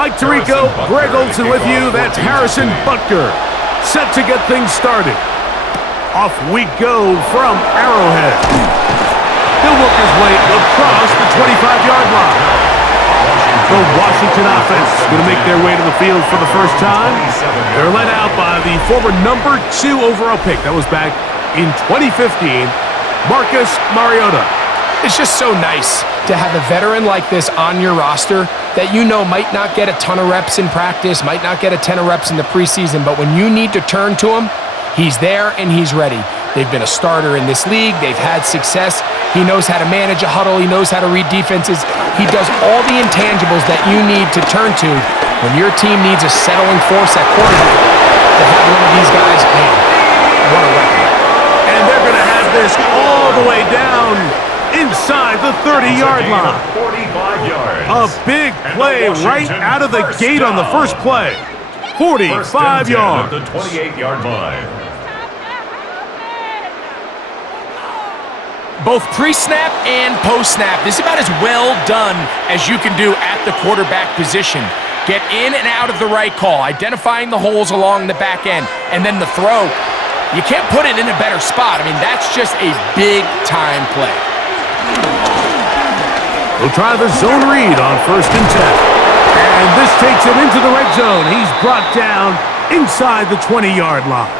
Mike Tirico, Greg Olson with you. That's Harrison Butker, set to get things started. Off we go from Arrowhead. He'll work his way across the 25-yard line. The Washington offense going to make their way to the field for the first time. They're led out by the former number 2 overall pick. That was back in 2015, Marcus Mariota. It's just so nice to have a veteran like this on your roster that you know might not get a ton of reps in practice, might not get a ton of reps in the preseason, but when you need to turn to him, he's there and he's ready. They've been a starter in this league. They've had success. He knows how to manage a huddle. He knows how to read defenses. He does all the intangibles that you need to turn to when your team needs a settling force at quarterback. To have one of these guys, man, what a weapon. And they're going to have this all the way down inside the 30-yard line. 45 yards. A big play right out of the gate on the first play. 45 yards. At the 28-yard line. Both pre-snap and post-snap, this is about as well done as you can do at the quarterback position. Get in and out of the right call, identifying the holes along the back end, and then the throw. You can't put it in a better spot. I mean, that's just a big-time play. We'll try the zone read on 1st and 10. And this takes him into the red zone. He's brought down inside the 20-yard line.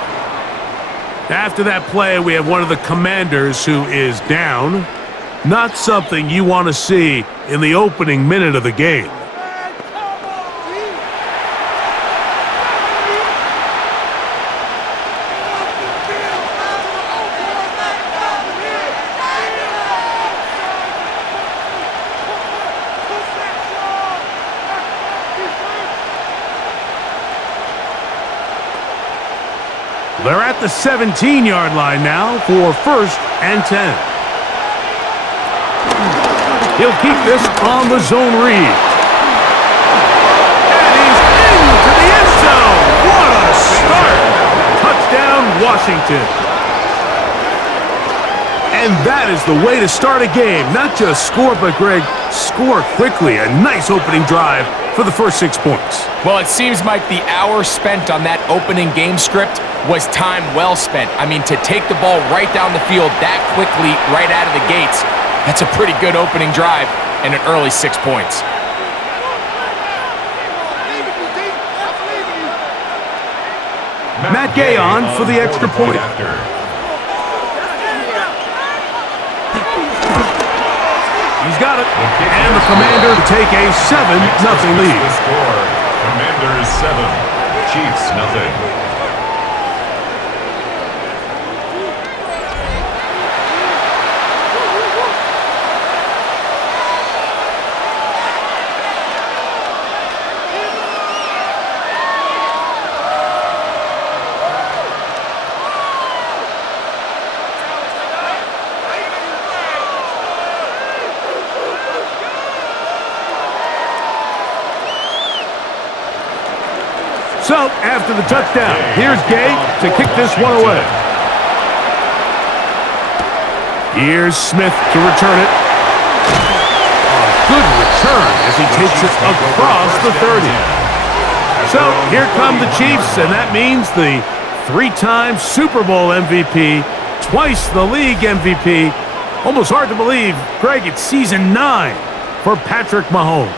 After that play, we have one of the Commanders who is down. Not something you want to see in the opening minute of the game. They're at the 17-yard line now for 1st and 10. He'll keep this on the zone read. And he's into the end zone. What a start. Touchdown, Washington. And that is the way to start a game. Not just score, but, Greg, score quickly. A nice opening drive for the first 6 points. Well, it seems like the hour spent on that opening game script was time well spent. I mean, to take the ball right down the field that quickly, right out of the gates, that's a pretty good opening drive and an early 6 points. Matt Gay on for the extra point. He's got it. And the Commander to take a 7-0 lead. The score, Commanders 7, Chiefs nothing. So, after the touchdown, here's Gay to kick this one away. Here's Smith to return it. A good return as he takes it across the 30. So, here come the Chiefs, and that means the 3-time Super Bowl MVP, twice the league MVP. Almost hard to believe, Greg, it's season 9 for Patrick Mahomes.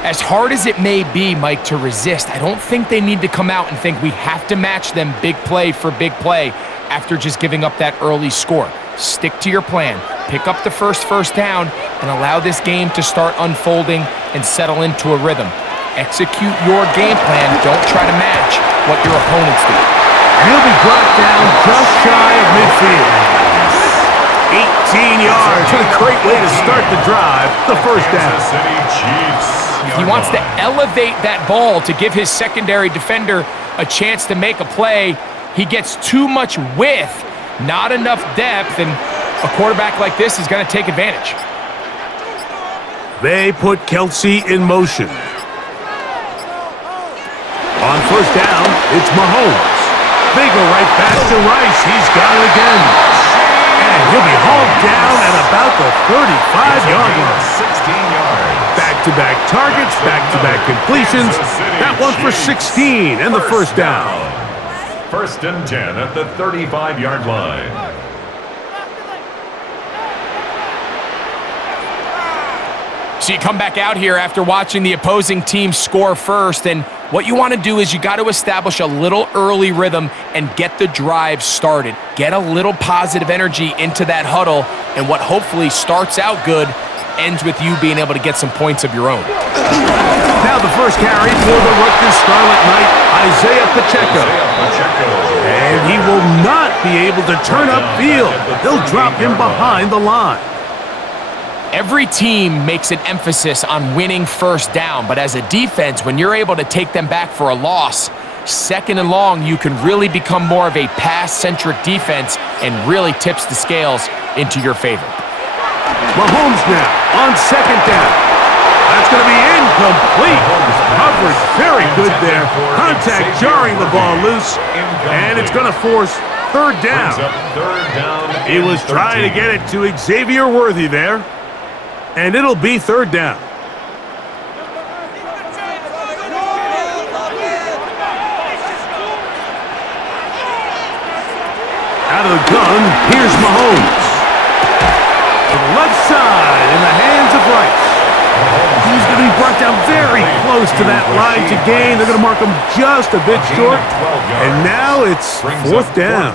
As hard as it may be, Mike, to resist, I don't think they need to come out and think we have to match them big play for big play after just giving up that early score. Stick to your plan. Pick up the first down and allow this game to start unfolding and settle into a rhythm. Execute your game plan. Don't try to match what your opponents do. He'll be brought down just shy of midfield. 18 yards. What a great way to start the drive. The first down. Kansas City Chiefs. He wants to elevate that ball to give his secondary defender a chance to make a play. He gets too much width, not enough depth, and a quarterback like this is going to take advantage. They put Kelsey in motion. On first down, it's Mahomes. They go right back to Rice. He's got it again. And he'll be hauled down at about the 35-yard line. 16 yards. Back to back-to-back targets, back-to-back completions. That one for 16 and the first down. First and 10 at the 35-yard line. So you come back out here after watching the opposing team score first, and what you want to do is you got to establish a little early rhythm and get the drive started. Get a little positive energy into that huddle, and what hopefully starts out good ends with you being able to get some points of your own. Now the first carry for the Rutgers Scarlet Knight, Isaiah Pacheco. And he will not be able to turn upfield. They'll drop him behind the line. Every team makes an emphasis on winning first down, but as a defense, when you're able to take them back for a loss, second and long, you can really become more of a pass-centric defense and really tips the scales into your favor. Mahomes now on second down. That's going to be incomplete. Coverage very good there. Contact jarring the ball loose, and it's going to force third down. He was trying to get it to Xavier Worthy there. And it'll be third down. Out of the gun, here's Mahomes. To the left side in the hands of Rice. He's going to be brought down very close to that line to gain. They're going to mark him just a bit short. And now it's fourth down.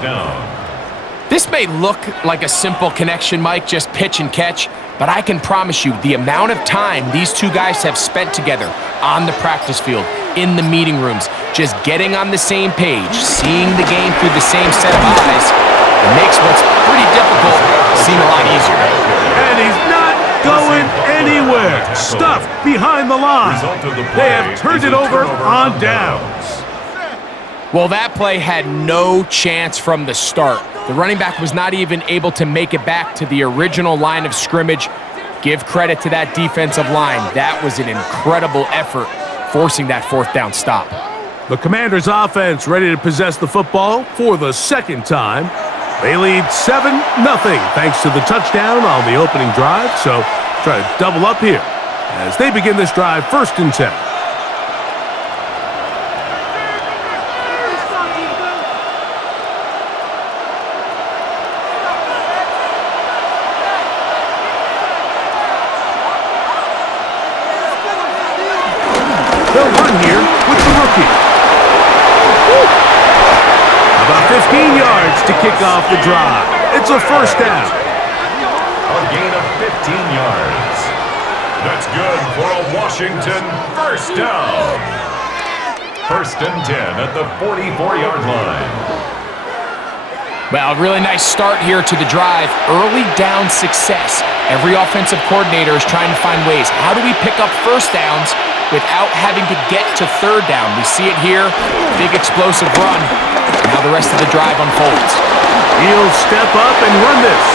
This may look like a simple connection, Mike, just pitch and catch, but I can promise you the amount of time these two guys have spent together on the practice field, in the meeting rooms, just getting on the same page, seeing the game through the same set of eyes, it makes what's pretty difficult seem a lot easier. And he's not going anywhere. Stuffed behind the line. They have turned it over on downs. Well, that play had no chance from the start. The running back was not even able to make it back to the original line of scrimmage. Give credit to that defensive line. That was an incredible effort, forcing that fourth down stop. The Commanders' offense ready to possess the football for the second time. They lead 7-0 thanks to the touchdown on the opening drive. So try to double up here as they begin this drive first and 10. They'll run here with the rookie. About 15 yards to kick off the drive. It's a first down. A gain of 15 yards. That's good for a Washington first down. First and 10 at the 44-yard line. Well, really nice start here to the drive. Early down success. Every offensive coordinator is trying to find ways. How do we pick up first downs without having to get to third down? We see it here. Big explosive run. Now the rest of the drive unfolds. He'll step up and run this.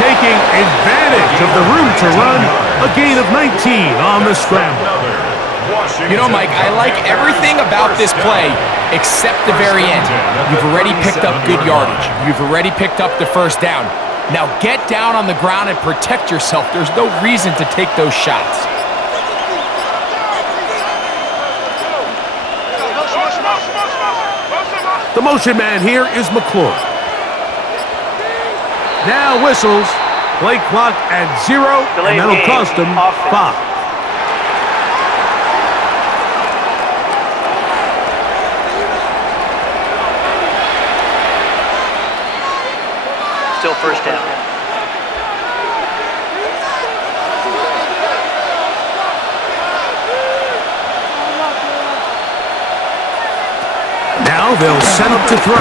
Taking advantage of the room to run. A gain of 19 on the scramble. You know, Mike, I like everything about this play except the very end. You've already picked up good yardage. You've already picked up the first down. Now get down on the ground and protect yourself. There's no reason to take those shots. The motion man here is McClure. Now whistles. Play clock at 0, and that'll cost him 5. Still first down. Now they'll set up to throw.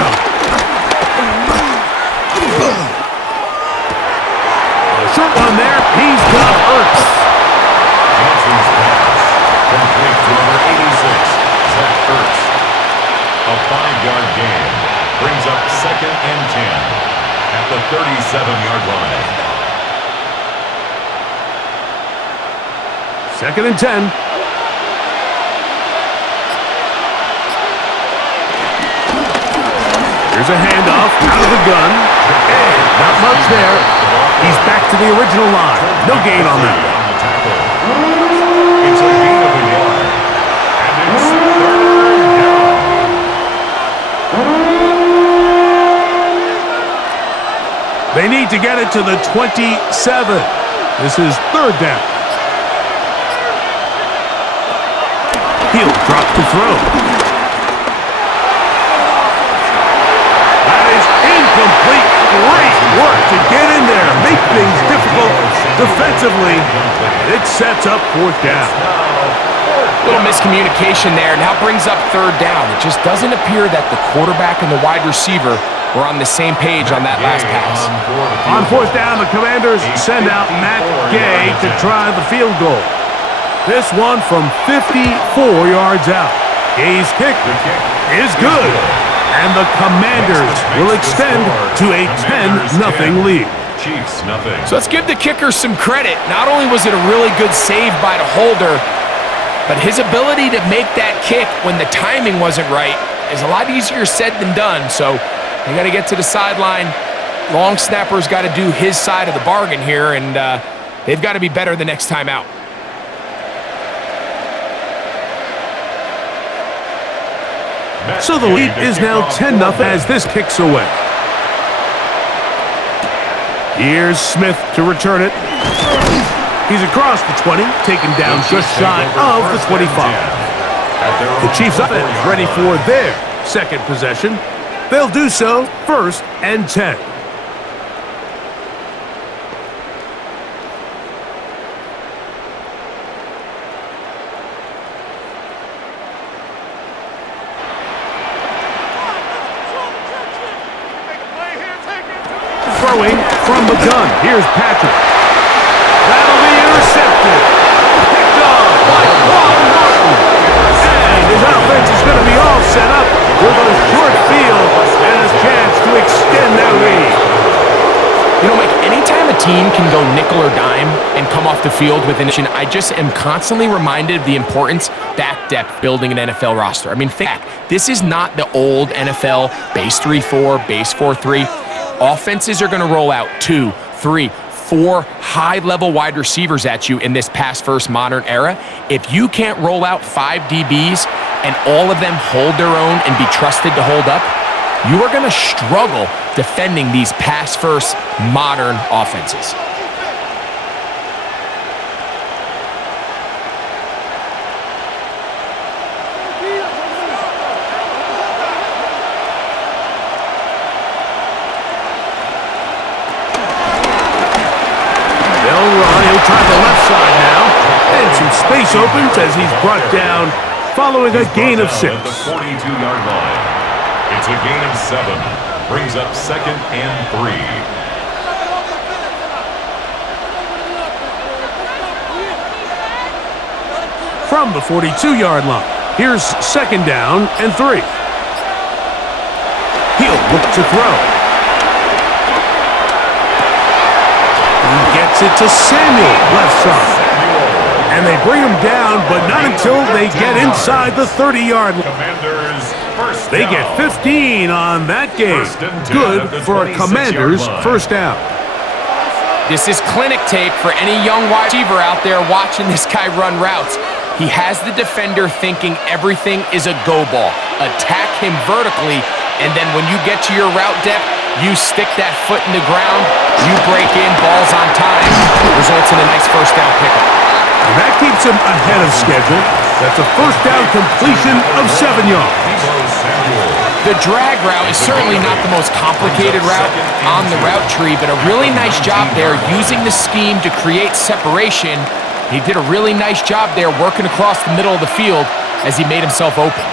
A short one there. He's got Ertz. Johnson's pass. Complete to number 86, Zach Ertz. A 5-yard gain. Brings up second and 10. At the 37-yard line. Second and 10. Here's a handoff out of the gun. And not much there. He's back to the original line. No gain on that. On the tackle. It's a gain of a yard. And it's third down. They need to get it to the 27. This is third down. He'll drop to throw. That is incomplete. Great work to get in there, make things difficult defensively. It sets up fourth down. Little miscommunication there. Now brings up third down. It just doesn't appear that the quarterback and the wide receiver were on the same page on that last pass. On fourth down, the Commanders send out Matt Gay to try the field goal. This one from 54 yards out. Gay's kick is good. And the Commanders will extend to a 10-0 lead. Chiefs, nothing. So let's give the kicker some credit. Not only was it a really good save by the holder, but his ability to make that kick when the timing wasn't right is a lot easier said than done. So they got to get to the sideline. Long snapper's got to do his side of the bargain here, and they've got to be better the next time out. So the lead is now 10-0 as this kicks away. Here's Smith to return it. He's across the 20, taken down just shy of the 25. The Chiefs offense ready for their second possession. They'll do so first and 10. Throwing from the gun. Here's Patrick. That'll be intercepted. Picked off by Juan Martin. And his offense is going to be all set up with a short field and a chance to extend their lead. You know, Mike, anytime a team can go nickel or dime and come off the field with an I just am constantly reminded of the importance back depth building an NFL roster. I mean, think back. This is not the old NFL base 3-4, base 4-3. Offenses are going to roll out 2, 3, 4 high-level wide receivers at you in this pass-first modern era. If you can't roll out 5 DBs and all of them hold their own and be trusted to hold up, you are going to struggle defending these pass-first modern offenses. Try the left side now, and some space opens as he's brought down following a gain of 6. At the 42-yard line. It's a gain of 7. Brings up second and 3. From the 42-yard line, here's second down and 3. He'll look to throw. Gets it to Samuel, left side. And they bring him down, but not until they get inside the 30-yard line. They get 15 on that game. Good for a Commanders first down. This is clinic tape for any young wide receiver out there watching this guy run routes. He has the defender thinking everything is a go ball. Attack him vertically, and then when you get to your route depth, you stick that foot in the ground, you break in, balls on time, results in a nice first down pickup. And that keeps him ahead of schedule. That's a first down completion of 7 yards. The drag route is certainly not the most complicated route on the route tree, but a really nice job there using the scheme to create separation. He did a really nice job there working across the middle of the field as he made himself open.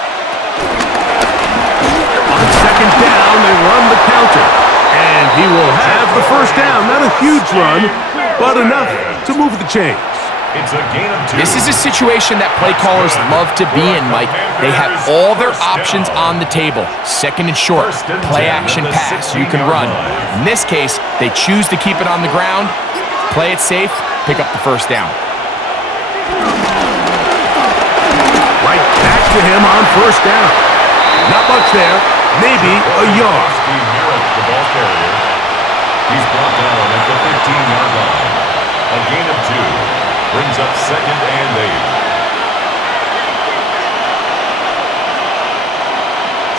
On second down, they run the counter. And he will have the first down. Not a huge run, but enough to move the chains. It's a gain of 2. This is a situation that play callers love to be in, Mike. They have all their options on the table. Second and short, play action pass, you can run. In this case, they choose to keep it on the ground, play it safe, pick up the first down. Right back to him on first down. Not much there, maybe a yard. The ball carrier. He's brought down at the 15-yard line. A gain of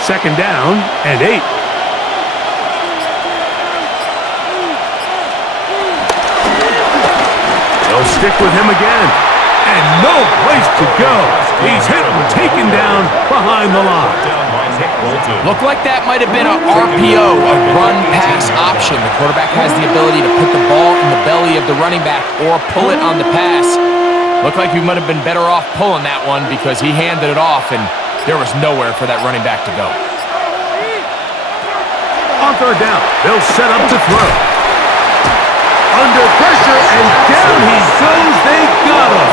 Second down and 8. They'll stick with him again. And no place to go. He's hit and taken down behind the line. Looked like that might have been a RPO, a run-pass option. The quarterback has the ability to put the ball in the belly of the running back or pull it on the pass. Looked like he might have been better off pulling that one because he handed it off, and there was nowhere for that running back to go. On third down, they'll set up to throw. Under pressure, and down he goes. They got him.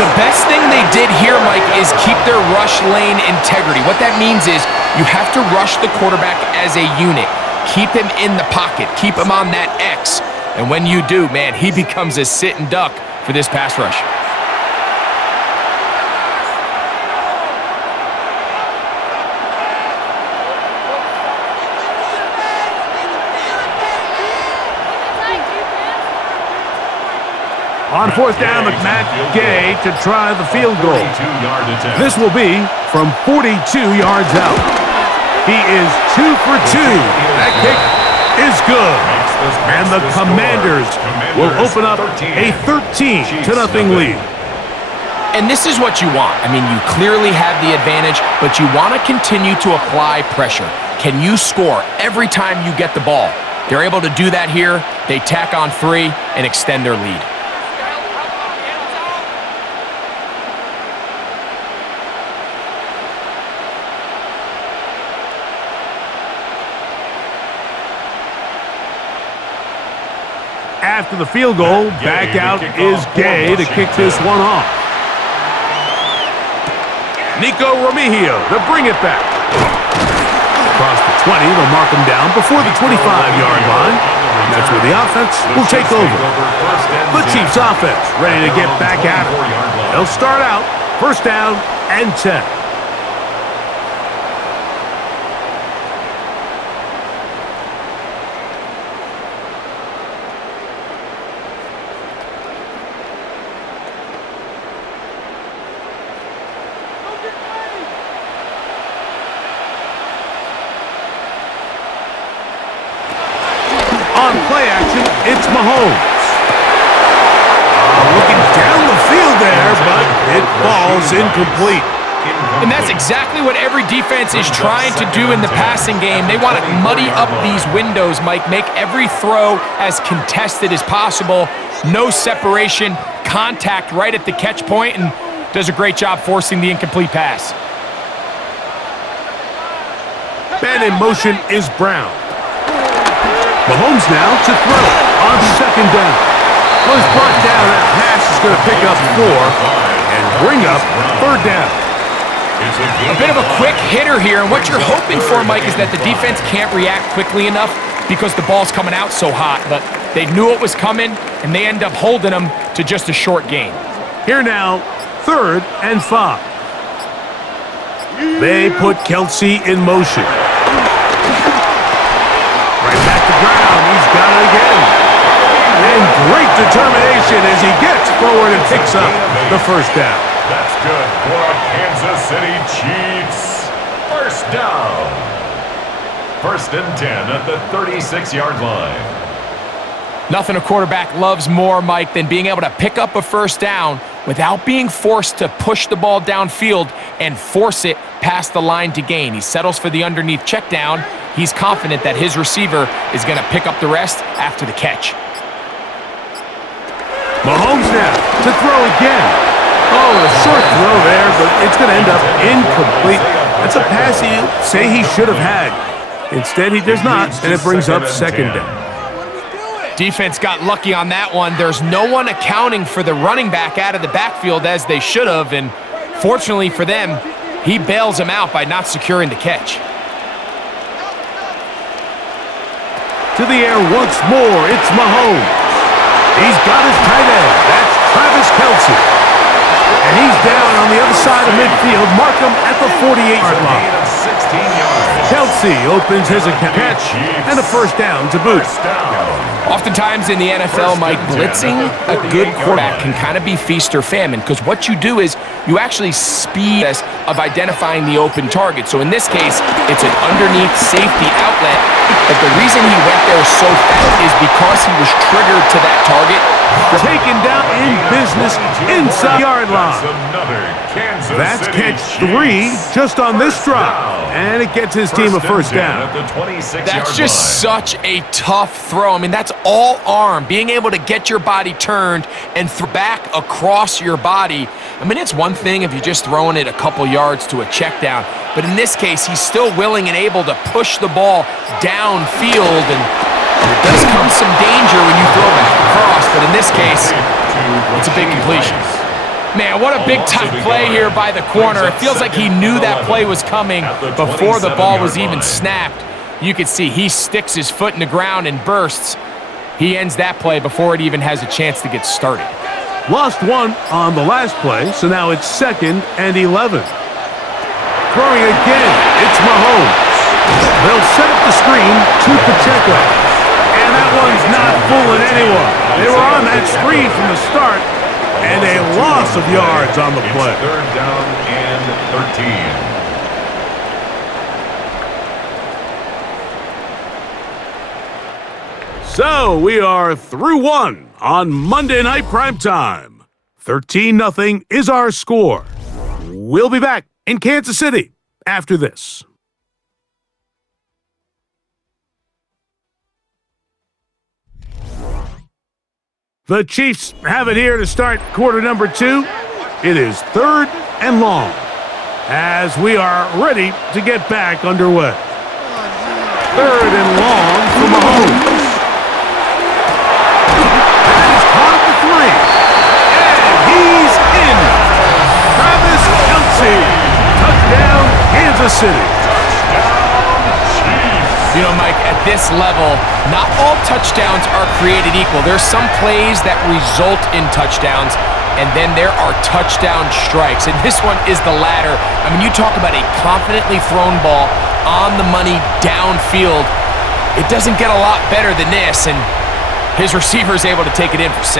The best thing they did here, Mike, is keep their rush lane integrity. What that means is you have to rush the quarterback as a unit. Keep him in the pocket. Keep him on that X. And when you do, man, he becomes a sit and duck for this pass rush. On fourth down, Matt Gay to try the field goal. This will be from 42 yards out. He is 2 for 2. That kick is good. And the Commanders will open up a 13-0 lead. And this is what you want. I mean, you clearly have the advantage, but you want to continue to apply pressure. Can you score every time you get the ball? They're able to do that here. They tack on 3 and extend their lead. After the field goal, back out is Gay to kick this one off. Nico Remigio to bring it back. Across the 20, they'll mark him down before the 25-yard line. And that's where the offense will take over. The Chiefs offense ready to get back at it. They'll start out first down and 10. On play action, it's Mahomes. Looking down the field there, but it falls incomplete. And that's exactly what every defense is trying to do in the passing game. They want to muddy up these windows, Mike, make every throw as contested as possible. No separation, contact right at the catch point, and does a great job forcing the incomplete pass. Man in motion is Brown. Mahomes now to throw on second down. Well, he's brought down. That pass is going to pick up 4 and bring up third down. A bit of a quick hitter here, and what you're hoping for, Mike, is that the defense can't react quickly enough because the ball's coming out so hot, but they knew it was coming, and they end up holding them to just a short gain. Here now, third and 5. They put Kelsey in motion. Right back to Brown. He's got it again. And great determination as he gets forward and picks up the first down. That's good for the Kansas City Chiefs. First down. First and 10 at the 36-yard line. Nothing a quarterback loves more, Mike, than being able to pick up a first down without being forced to push the ball downfield and force it past the line to gain. He settles for the underneath check down. He's confident that his receiver is going to pick up the rest after the catch. Mahomes now to throw again. Oh, a short throw there, but it's going to end up incomplete. That's a pass he'd say he should have had. Instead, he does not, and it brings up second down. Defense got lucky on that one. There's no one accounting for the running back out of the backfield as they should have, and fortunately for them, he bails him out by not securing the catch. To the air once more, it's Mahomes. He's got his tight end. That's Travis Kelsey. And he's down on the other side of midfield. Mark him at the 48-yard line. Kelsey opens his catch and a first down to boot. Oftentimes in the NFL, Mike, blitzing a good quarterback can kind of be feast or famine, because what you do is you actually speed of identifying the open target. So in this case, it's an underneath safety outlet. But the reason he went there so fast is because he was triggered to that target. Taken down in business inside the yard line. That's catch 3 just on this drive. And it gets his team a first down. That's just such a tough throw. I mean, that's all arm. Being able to get your body turned and back across your body. I mean, it's one thing if you're just throwing it a couple yards to a check down. But in this case, he's still willing and able to push the ball downfield. And there does come some danger when you throw back across. But in this case, it's a big completion. Man, what a big-time play here by the corner. It feels like he knew that play was coming before the ball was even snapped. You can see he sticks his foot in the ground and bursts. He ends that play before it even has a chance to get started. Lost 1 on the last play, so now it's 2nd and 11. Throwing again, it's Mahomes. They'll set up the screen to Pacheco. And that one's not fooling anyone. They were on that screen from the start. And a loss of yards on the play. It's 3rd down and 13. So we are through 1 on Monday Night Primetime. 13-0 is our score. We'll be back in Kansas City after this. The Chiefs have it here to start quarter number 2. It is 3rd and long as we are ready to get back underway. 3rd and long for Mahomes. That is caught at the 3. And he's in. Travis Kelce. Touchdown, Kansas City. You know, Mike, at this level, not all touchdowns are created equal. There's some plays that result in touchdowns, and then there are touchdown strikes. And this one is the latter. I mean, you talk about a confidently thrown ball on the money downfield. It doesn't get a lot better than this, and his receiver is able to take it in for 6.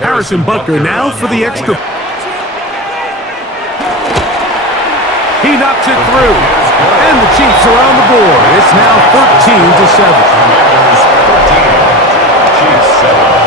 Harrison Butker now for the extra. He knocks it through, and the Chiefs are on the board. It's now 13-7. Chiefs 7.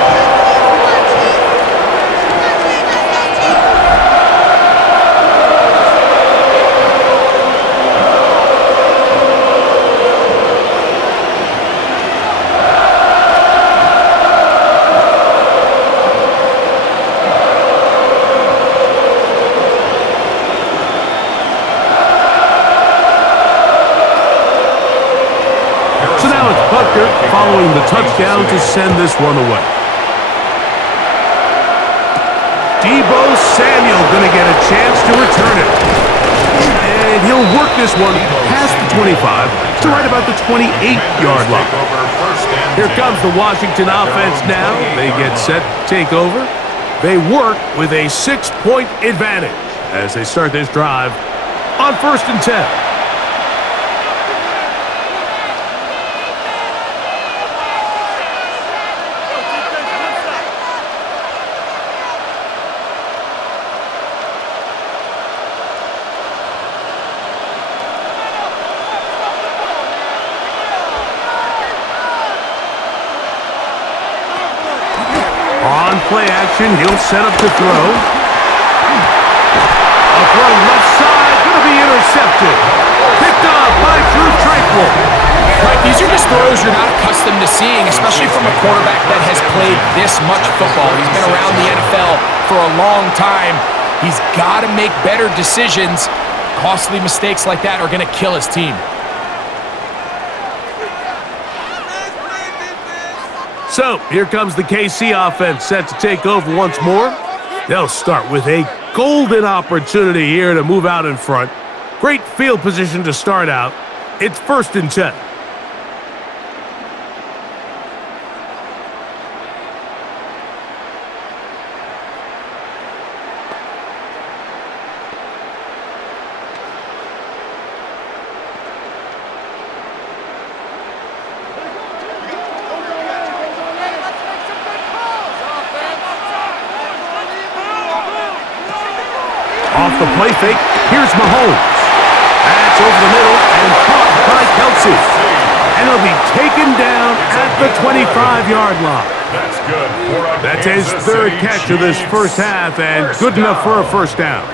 Following the touchdown to send this one away. Deebo Samuel going to get a chance to return it. And he'll work this one past the 25 to right about the 28-yard line. Here comes the Washington offense now. They get set to take over. They work with a 6-point advantage as they start this drive on 1st and 10. Play action, he'll set up to throw. A throw left side, going to be intercepted. Picked up by Drew Tranquill. Right, these are just throws you're not accustomed to seeing, especially from a quarterback that has played this much football. He's been around the NFL for a long time. He's got to make better decisions. Costly mistakes like that are going to kill his team. So, here comes the KC offense set to take over once more. They'll start with a golden opportunity here to move out in front. Great field position to start out. It's 1st and 10. off the play fake. Here's Mahomes. That's over the middle and caught by Kelsey. And he'll be taken down at the 25-yard line. That's good. That's his third catch of this first half, and good enough for a first down.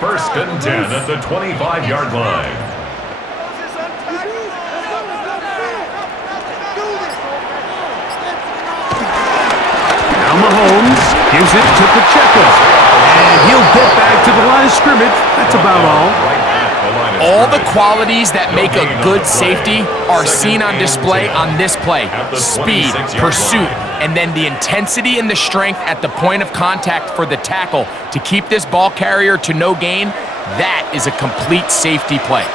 1st and 10 at the 25-yard line. Now Mahomes gives it to Pacheco. And he'll get back to the line of scrimmage. That's about all. All the qualities that make a good safety are seen on display on this play. Speed, pursuit, and then the intensity and the strength at the point of contact for the tackle to keep this ball carrier to no gain. That is a complete safety play.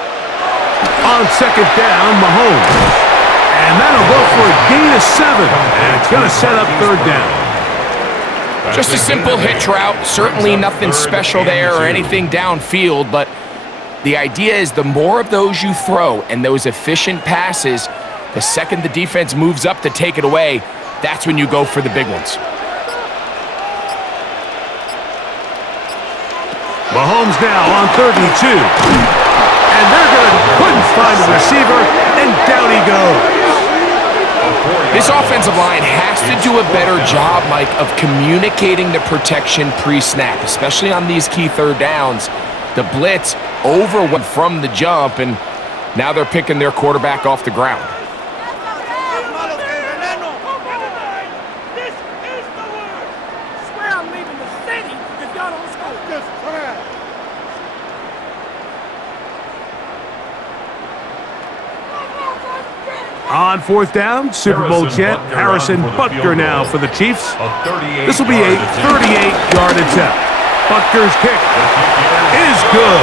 On 2nd down, Mahomes. And that'll go for a gain of 7. And it's going to set up 3rd down. Just a simple hitch route. Certainly nothing special there or anything downfield, but the idea is the more of those you throw and those efficient passes, the second the defense moves up to take it away, that's when you go for the big ones. Mahomes now on 3rd and 2. And they're going to couldn't find a receiver, and down he goes. This offensive line has to do a better job, Mike, of communicating the protection pre-snap, especially on these key 3rd downs. The blitz overwent from the jump, and now they're picking their quarterback off the ground. On 4th down, Super Bowl champ Harrison Butker now for the Chiefs. This will be a 38-yard attempt. Butker's kick is good.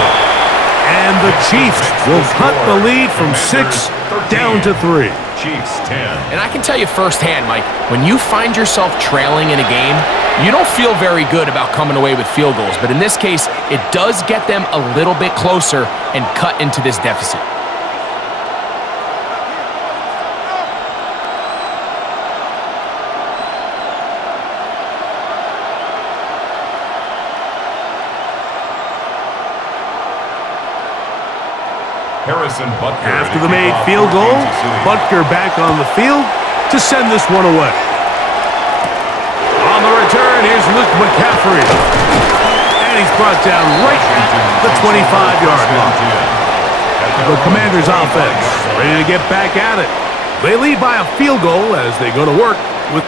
And the Chiefs will cut the lead from 6 down to 3. Chiefs 10. And I can tell you firsthand, Mike, when you find yourself trailing in a game, you don't feel very good about coming away with field goals. But in this case, it does get them a little bit closer and cut into this deficit. Harrison Butker. After the made field goal, Butker back on the field to send this one away. On the return, here's Luke McCaffrey. And he's brought down right at the 25-yard line. The Commanders' offense ready to get back at it. They lead by a field goal as they go to work with...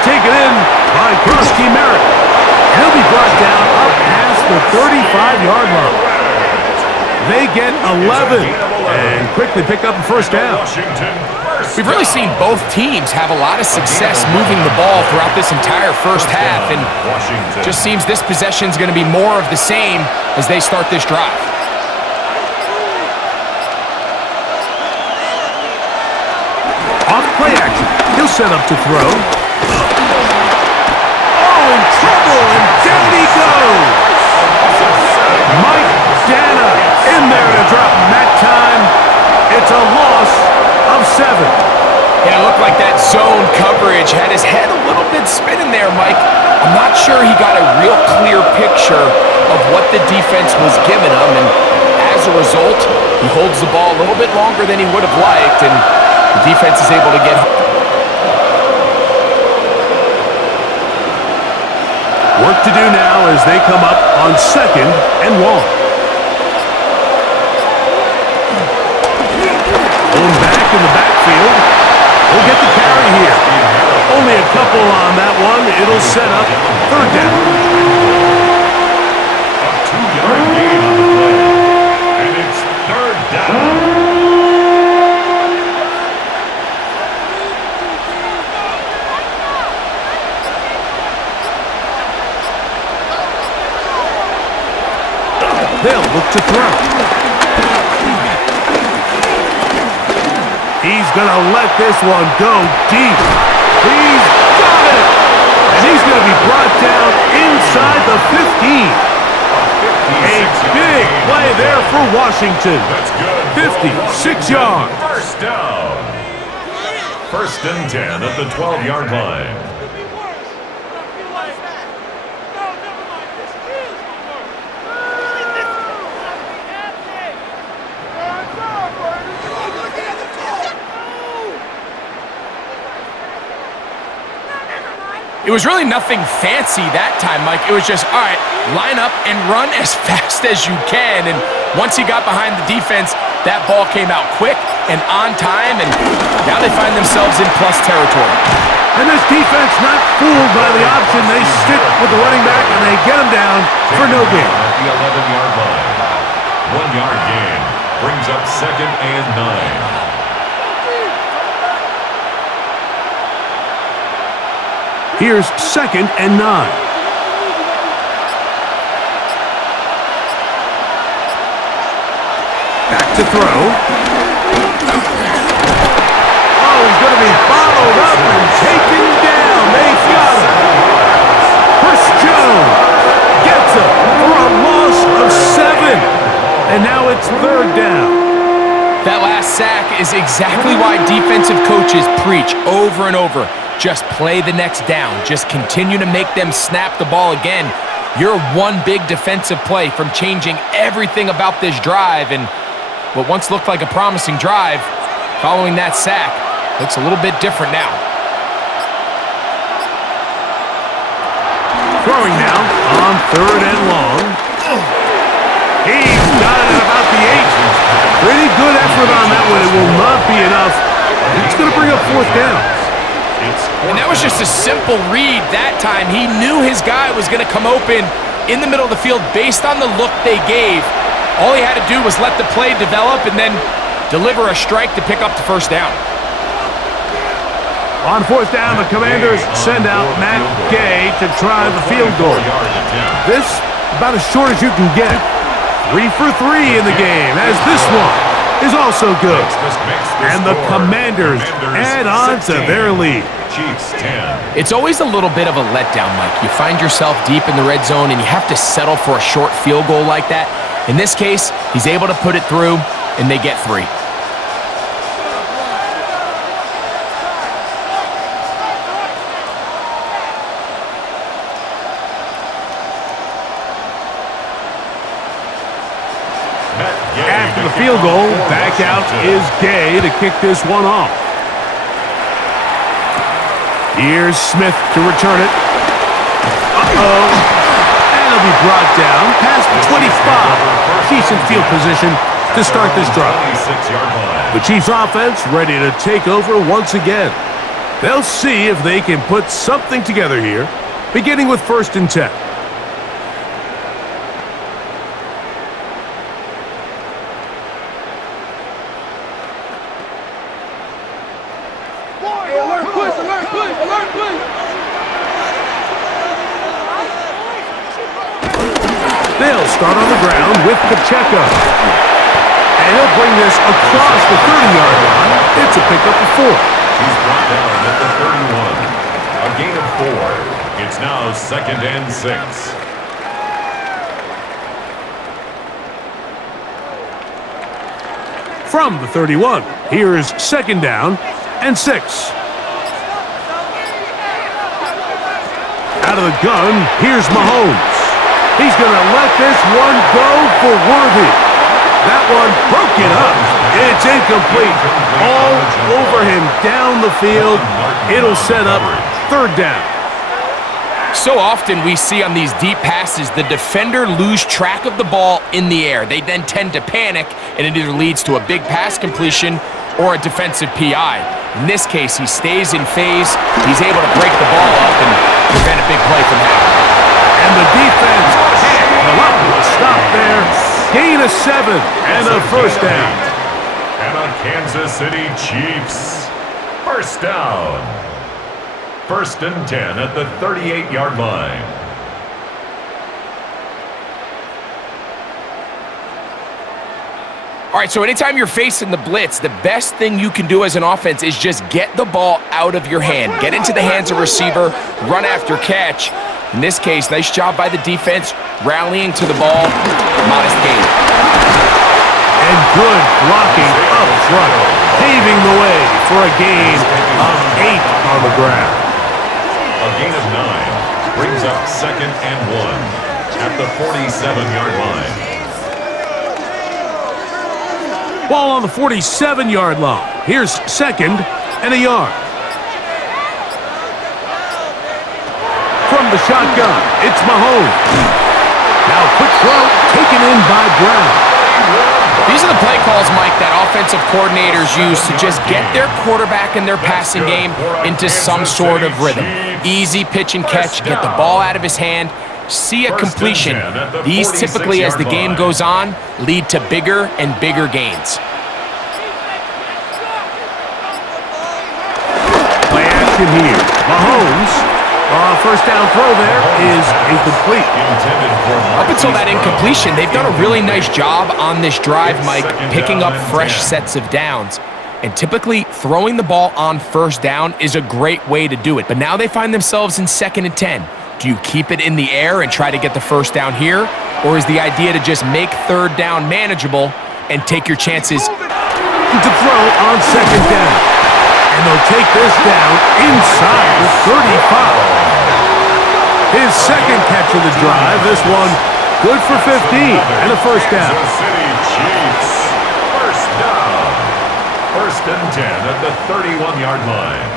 Taken in by Krusty Merritt. He'll be brought down up past the 35-yard line. They get 11 and quickly pick up a first down. We've really seen both teams have a lot of success moving the ball throughout this entire first half, and just seems this possession is going to be more of the same as they start this drive. Off play action. He'll set up to throw. In trouble, and down he goes. Mike Dana in there to drop him that time. It's a loss of 7. Yeah, it looked like that zone coverage had his head a little bit spinning there, Mike. I'm not sure he got a real clear picture of what the defense was giving him, and as a result, he holds the ball a little bit longer than he would have liked, and the defense is able to get home. Work to do now as they come up on 2nd and 1. Going back in the backfield. We'll get the carry here. Only a couple on that one. It'll set up 3rd down. A 2-yard gain on the play. And it's 3rd down. They'll look to throw. He's going to let this one go deep. He's got it. And he's going to be brought down inside the 15. A big play there for Washington. That's good. 56 yards. First down. First and 10 at the 12-yard line. It was really nothing fancy that time, Mike. It was just, all right, line up and run as fast as you can. And once he got behind the defense, that ball came out quick and on time, and now they find themselves in plus territory. And this defense not fooled by the option. They stick with the running back, and they get him down for no gain. At the 11-yard line. 1-yard gain brings up second and 9. Here's second and 9. Back to throw. Oh, he's going to be bottled up and taken down. They've got him. Chris Jones gets him for a loss of 7. And now it's third down. That last sack is exactly why defensive coaches preach over and over. Just play the next down. Just continue to make them snap the ball again. You're one big defensive play from changing everything about this drive, and what once looked like a promising drive, following that sack, looks a little bit different now. Throwing now on third and long. He's got it at about the 8. Pretty good effort on that one. It will not be enough. It's going to bring up fourth down. And that was just a simple read that time. He knew his guy was going to come open in the middle of the field based on the look they gave. All he had to do was let the play develop and then deliver a strike to pick up the first down. On fourth down, the Commanders send out Matt Gay to try the field goal. This, about as short as you can get. 3 for 3 in the game, as this one is also good. And the Commanders add on to their lead. Chiefs 10. It's always a little bit of a letdown, Mike. You find yourself deep in the red zone and you have to settle for a short field goal like that. In this case, he's able to put it through and they get 3. After the field goal, back out is Gay to kick this one off. Here's Smith to return it. Uh-oh. And he'll be brought down past the 25. Decent field position to start this drive. The Chiefs offense ready to take over once again. They'll see if they can put something together here, beginning with first and 10. They'll start on the ground with Pacheco. And he'll bring this across the 30-yard line. It's a pickup of 4. He's brought down at the 31. A gain of 4. It's now second and 6. From the 31, here's second down and 6. Out of the gun, here's Mahomes. He's going to let this one go for Worthy. That one broken up. It's incomplete. All over him down the field. It'll set up third down. So often we see on these deep passes, the defender lose track of the ball in the air. They then tend to panic, and it either leads to a big pass completion or a defensive PI. In this case, he stays in phase. He's able to break the ball up and prevent a big play from happening. And the defense can't come up with a stop there. Gain of 7 and a first down. And on Kansas City Chiefs, first down. First and 10 at the 38-yard line. All right, so anytime you're facing the blitz, the best thing you can do as an offense is just get the ball out of your hand. Get into the hands of receiver, run after catch. In this case, nice job by the defense, rallying to the ball, modest gain. And good blocking up front, paving the way for a gain of 8 on the ground. A gain of 9 brings up 2nd and 1 at the 47-yard line. Ball on the 47-yard line. Here's 2nd and a yard. From the shotgun, it's Mahomes. Now quick throw, taken in by Brown. These are the play calls, Mike, that offensive coordinators use to just get their quarterback and their passing game into some sort of rhythm. Easy pitch and catch, get the ball out of his hand, see a completion. These typically, as the game goes on, lead to bigger and bigger gains. Play action here. Mahomes. First down throw there is incomplete. Up until that incompletion, they've done a really nice job on this drive, Mike, picking up fresh sets of downs. And typically, throwing the ball on first down is a great way to do it. But now they find themselves in 2nd and 10. Do you keep it in the air and try to get the first down here? Or is the idea to just make 3rd down manageable and take your chances? To throw on 2nd down. And they'll take this down inside the 35. His 2nd catch of the drive. This one good for 15 and a first down. Kansas City Chiefs. First down. 1st and 10 at the 31-yard line.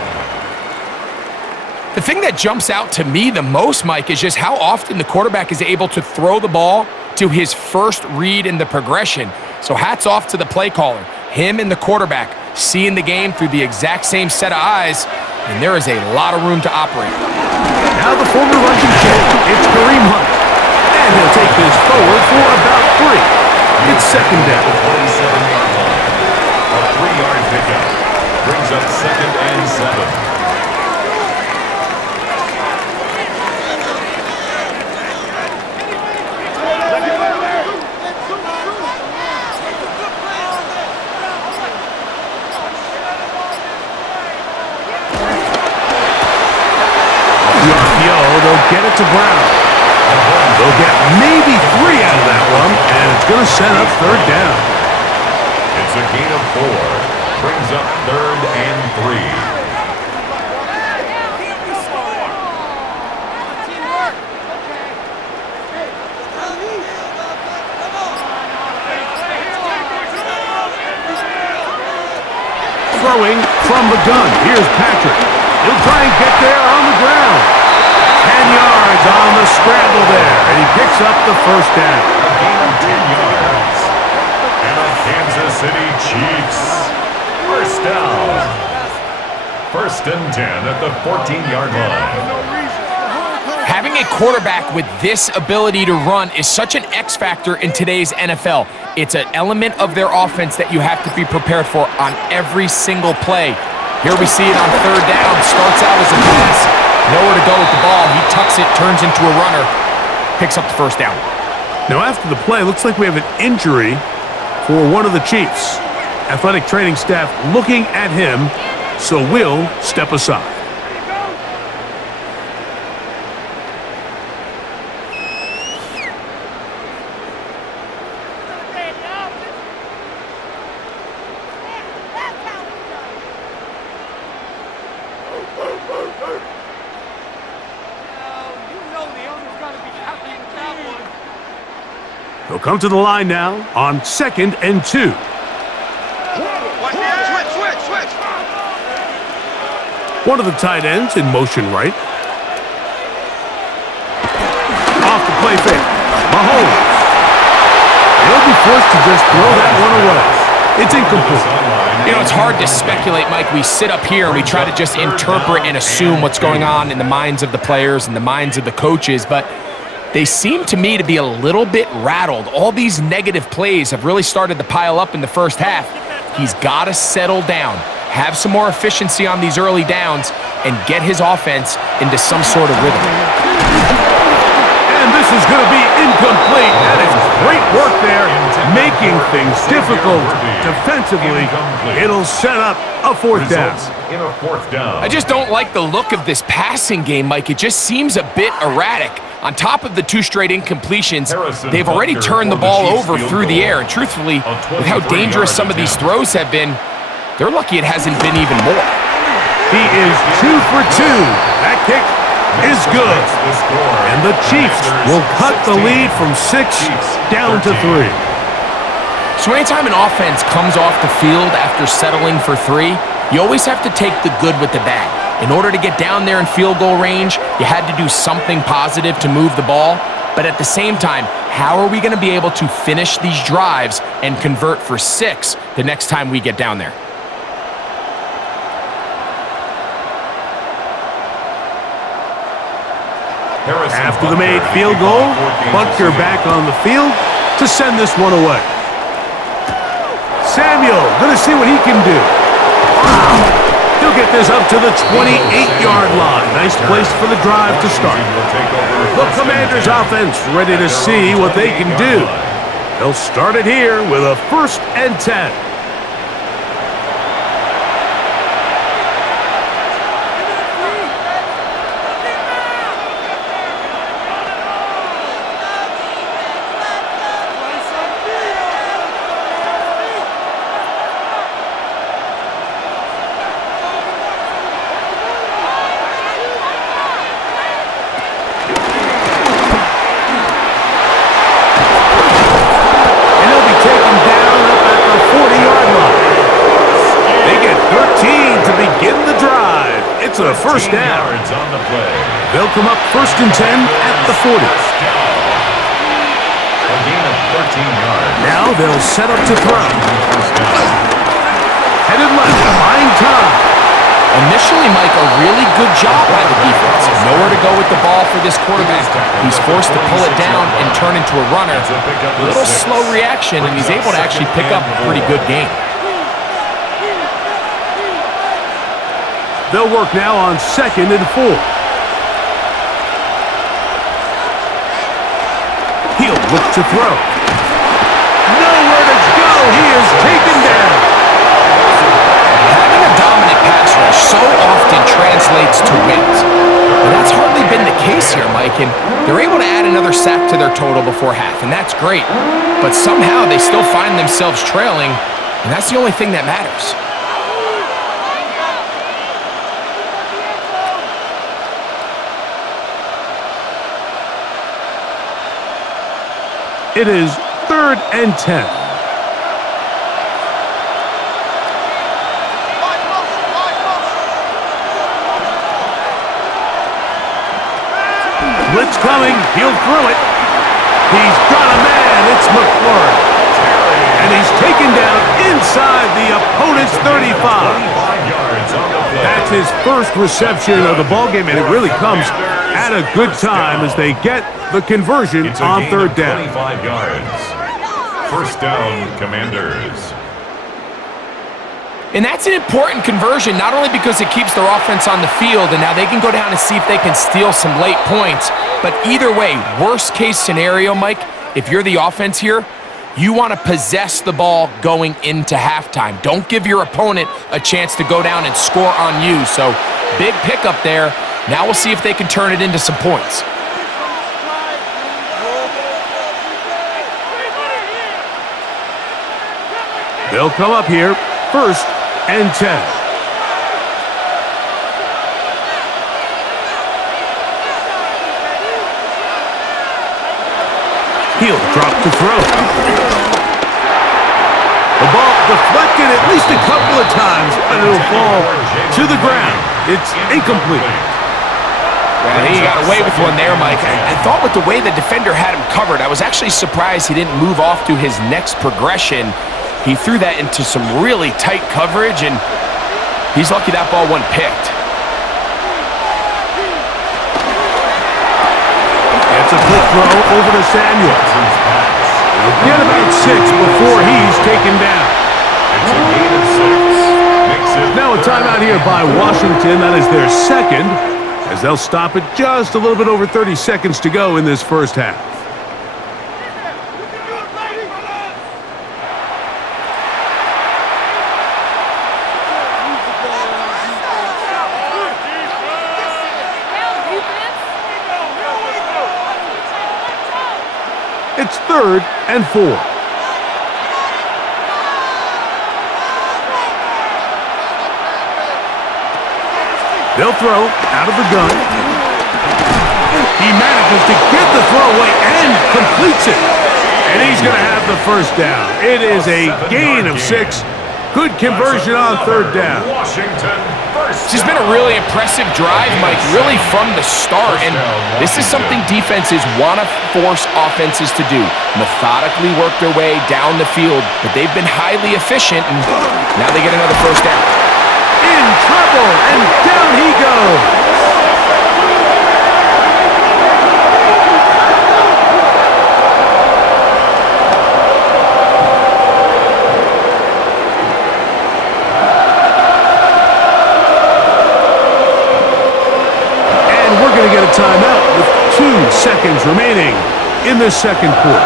The thing that jumps out to me the most, Mike, is just how often the quarterback is able to throw the ball to his first read in the progression. So hats off to the play caller. Him and the quarterback seeing the game through the exact same set of eyes, and there is a lot of room to operate. Now the former rushing check, it's Kareem Hunt. And he'll take this forward for about 3. It's 2nd down. 27-yard line. A 3-yard pickup brings up 2nd and 7. They'll get it to Brown. They'll get maybe 3 out of that one, and it's going to set up 3rd down. It's a gain of 4. Brings up 3rd and 3. Throwing from the gun. Here's Patrick. He'll try and get there on the ground. 10 yards on the scramble there, and he picks up the first down. A gain of 10 yards. And a Kansas City Chiefs. First down. 1st and 10 at the 14-yard line. Having a quarterback with this ability to run is such an X factor in today's NFL. It's an element of their offense that you have to be prepared for on every single play. Here we see it on 3rd down. Starts out as a pass. Nowhere to go with the ball. He tucks it, turns into a runner, picks up the first down. Now after the play, looks like we have an injury for one of the Chiefs. Athletic training staff looking at him, so we'll step aside. They'll come to the line now on 2nd and 2. One of the tight ends in motion right. Off the play fake. Mahomes. He'll be forced to just throw that one away. It's incomplete. You know, it's hard to speculate, Mike. We sit up here and we try to just interpret and assume what's going on in the minds of the players and the minds of the coaches, but they seem to me to be a little bit rattled. All these negative plays have really started to pile up in the first half. He's got to settle down, have some more efficiency on these early downs, and get his offense into some sort of rhythm. And this is going to be incomplete. That is great work there. making things difficult defensively. It'll set up a fourth down. In a fourth down. I just don't like the look of this passing game, Mike. It just seems a bit erratic. On top of the 2 straight incompletions, they've already turned the ball over through the air. And truthfully, with how dangerous some of these throws have been, they're lucky it hasn't been even more. He is 2 for 2. That kick is good. And the Chiefs will cut the lead from 6 down to 3. So anytime an offense comes off the field after settling for 3, you always have to take the good with the bad. In order to get down there in field goal range, you had to do something positive to move the ball. But at the same time, how are we going to be able to finish these drives and convert for 6 the next time we get down there? After the made field goal, Butker back on the field to send this one away. Samuel going to see what he can do. Wow. He'll get this up to the 28-yard line. Nice place for the drive to start. The Commanders' offense ready to see what they can do. They'll start it here with a 1st and 10. It's a 1st down. They'll come up 1st and 10 at the 40. A gain of 13 yards. Now they'll set up to throw. Headed left, buying time. Initially, Mike, a really good job by the defense. Nowhere to go with the ball for this quarterback. He's forced to pull it down and turn into a runner. A little slow reaction, and he's able to actually pick up a pretty good game. They'll work now on 2nd and 4. He'll look to throw. Nowhere to go. He is taken down. Having a dominant pass rush so often translates to wins. And that's hardly been the case here, Mike. And they're able to add another sack to their total before half, and that's great. But somehow they still find themselves trailing, and that's the only thing that matters. It is 3rd and 10. Blitz coming. He'll throw it. He's got a man. It's McLaurin. And he's taken down inside the opponent's 35. That's his 1st reception of the ballgame, and it really comes at a good time as they get the conversion on 3rd down. 25 yards. 1st down, Commanders. And that's an important conversion, not only because it keeps their offense on the field, and now they can go down and see if they can steal some late points, but either way, worst case scenario, Mike, if you're the offense here, you want to possess the ball going into halftime. Don't give your opponent a chance to go down and score on you. So big pickup there. Now we'll see if they can turn it into some points. They'll come up here, 1st and 10. He'll drop to throw. The ball deflected at least a couple of times, but it'll fall to the ground. It's incomplete. Well, he got away with one there, Mike. I thought with the way the defender had him covered, I was actually surprised he didn't move off to his next progression. He threw that into some really tight coverage, and he's lucky that ball wasn't picked. It's a quick throw over to Samuel. He'll get about 6 before he's taken down. It's a gain of 6. Now a timeout here by Washington. That is their 2nd, as they'll stop it just a little bit over 30 seconds to go in this 1st half. It's 3rd and 4. They'll throw out of the gun. He manages to get the throw away and completes it. And he's going to have the first down. It is a gain of 6. Good conversion on 3rd down. This has been a really impressive drive, Mike, really from the start. And this is something defenses want to force offenses to do. Methodically work their way down the field, but they've been highly efficient, and now they get another first down. In trouble, and down he goes. Going to get a timeout with 2 seconds remaining in the second quarter.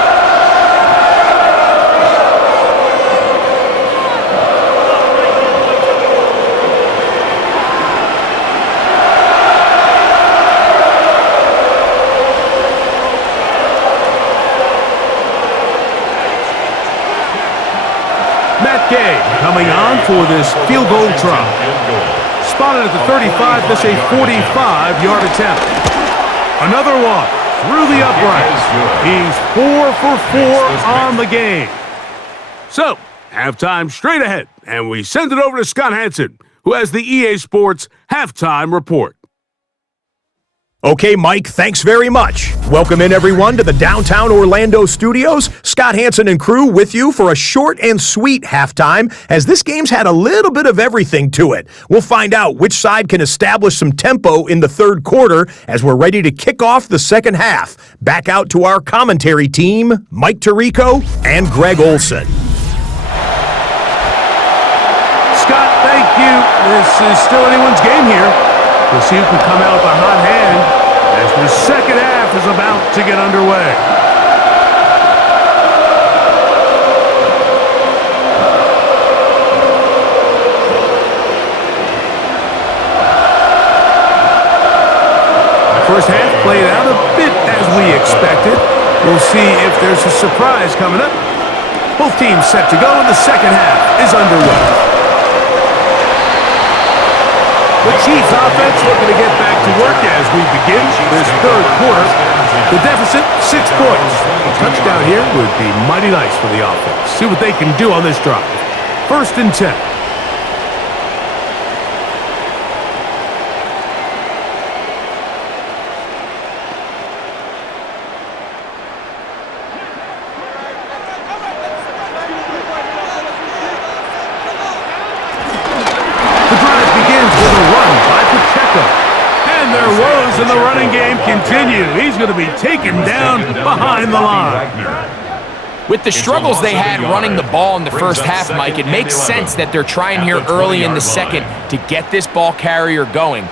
Matt Gay coming on for this field goal try. Spotted at the 35, this a 45-yard attempt. Another one through the upright. He's 4 for 4 on the game. So, halftime straight ahead, and we send it over to Scott Hanson, who has the EA Sports Halftime Report. Okay, Mike, thanks very much. Welcome in, everyone, to the downtown Orlando studios. Scott Hanson and crew with you for a short and sweet halftime, as this game's had a little bit of everything to it. We'll find out which side can establish some tempo in the third quarter as we're ready to kick off the second half. Back out to our commentary team, Mike Tirico and Greg Olson. Scott, thank you. This is still anyone's game here. We'll see who can come out with a hot hand as the second half is about to get underway. First half played out a bit as we expected. We'll see if there's a surprise coming up. Both teams set to go, and the second half is underway. The Chiefs offense looking to get back to work as we begin this third quarter. The deficit, 6 points. A touchdown here would be mighty nice for the offense. See what they can do on this drive. 1st and 10. And their woes in the running game continue. He's going to be taken down behind the line. With the struggles they had running the ball in the first half, Mike, it makes sense that they're trying here early in the second to get this ball carrier going.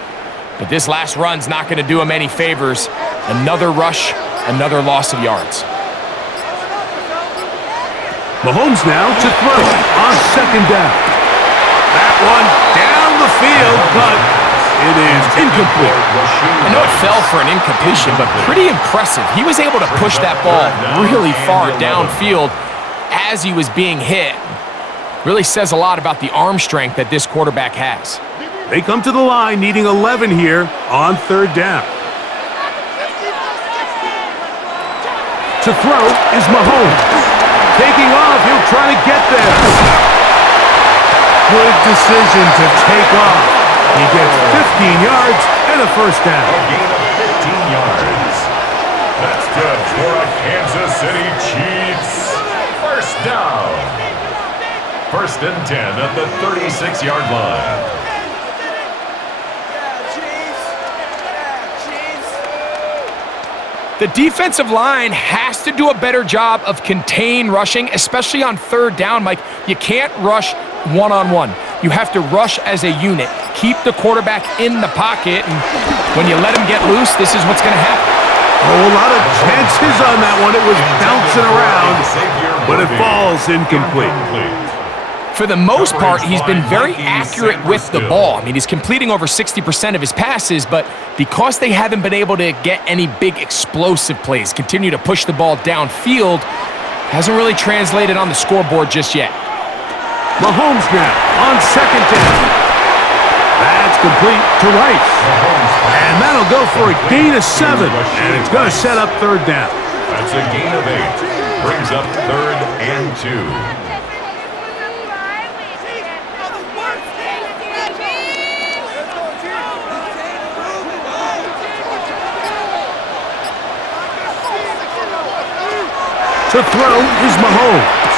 But this last run's not going to do him any favors. Another rush, another loss of yards. Mahomes now to throw on 2nd down. That one down the field, but it is incomplete. I know it fell for an incompletion, but pretty impressive. He was able to push that ball really far downfield as he was being hit. Really says a lot about the arm strength that this quarterback has. They come to the line needing 11 here on 3rd down. To throw is Mahomes. Taking off, he'll try to get there. Good decision to take off. He gets 15 yards and a first down. A gain of 15 yards. That's good for a Kansas City Chiefs. First down. 1st and 10 at the 36-yard line. The defensive line has to do a better job of contain rushing, especially on 3rd down, Mike. You can't rush one-on-one. You have to rush as a unit. Keep the quarterback in the pocket, and when you let him get loose, this is what's going to happen. Oh, a lot of chances on that one. It was bouncing around, but it falls incomplete. For the most part, he's been very accurate with the ball. I mean, he's completing over 60% of his passes, but because they haven't been able to get any big explosive plays, continue to push the ball downfield, hasn't really translated on the scoreboard just yet. Mahomes now on second down. That's complete to Rice. And that'll go for a gain of 7. And it's going to set up third down. That's a gain of 8. Brings up 3rd and 2. To throw is Mahomes.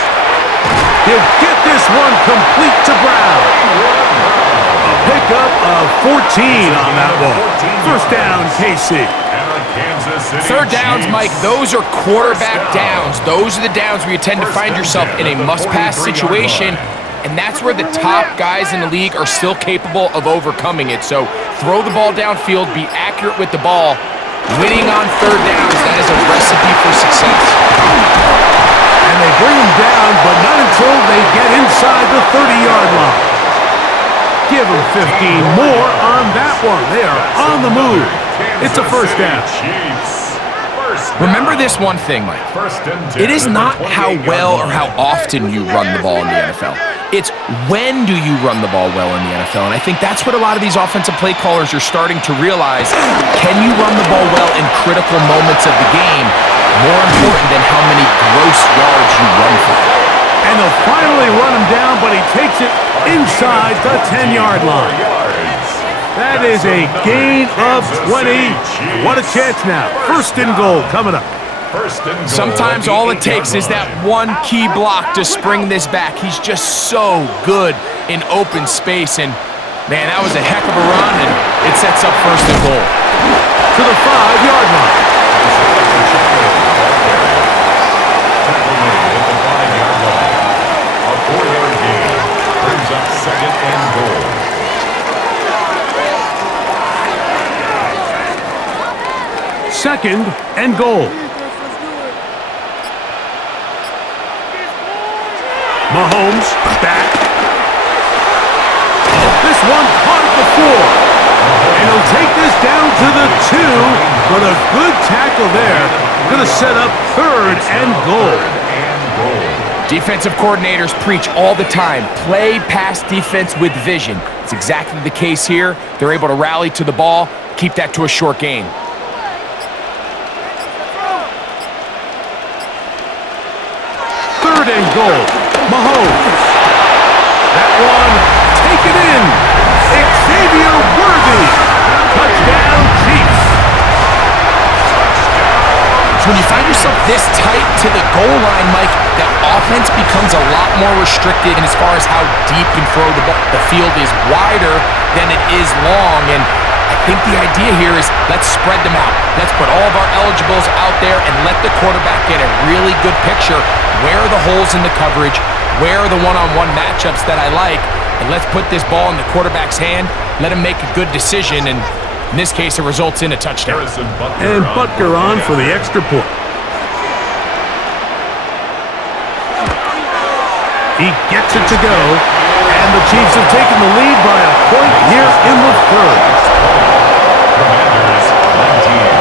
He'll get this one complete to Brown. A pickup of 14 on that one. First down, KC. Third downs, Mike, those are quarterback downs. Those are the downs where you tend to find yourself in a must-pass situation, and that's where the top guys in the league are still capable of overcoming it. So throw the ball downfield, be accurate with the ball. Winning on third downs, that is a recipe for success. And they bring him down, but not until they get inside the 30-yard line. Give him 15 more on that one. They are on the move. It's a first down. Remember this one thing, Mike. It is not how well or how often you run the ball in the NFL. It's when do you run the ball well in the NFL. And I think that's what a lot of these offensive play callers are starting to realize. Can you run the ball well in critical moments of the game? More important than how many gross yards you run for. And they'll finally run him down, but he takes it inside the 10-yard line. That is a gain of 20. What a chance now. First and goal coming up. Sometimes all it takes is that one key block to spring this back. He's just so good in open space. And, man, that was a heck of a run, and it sets up first and goal. To the 5-yard line. A 4-yard gain brings up second and goal. Second and goal. Mahomes back. This one caught at the 4. And he'll take this down to the 2. But a good tackle there. Going to set up third and goal. Defensive coordinators preach all the time, play pass defense with vision. It's exactly the case here. They're able to rally to the ball, keep that to a short gain. Third and goal. Mahomes. That one taken in. Xavier Worthy. Touchdown, Chiefs. So when you find yourself this tight to the goal line, Mike, the offense becomes a lot more restricted in as far as how deep you can throw the ball. The field is wider than it is long, and I think the idea here is let's spread them out. Let's put all of our eligibles out there and let the quarterback get a really good picture. Where are the holes in the coverage? Where are the one-on-one matchups that I like? And let's put this ball in the quarterback's hand. Let him make a good decision, and in this case, it results in a touchdown. And Butker on for the extra point. He gets it to go, and the Chiefs have taken the lead by a point here in the third. Commanders 19.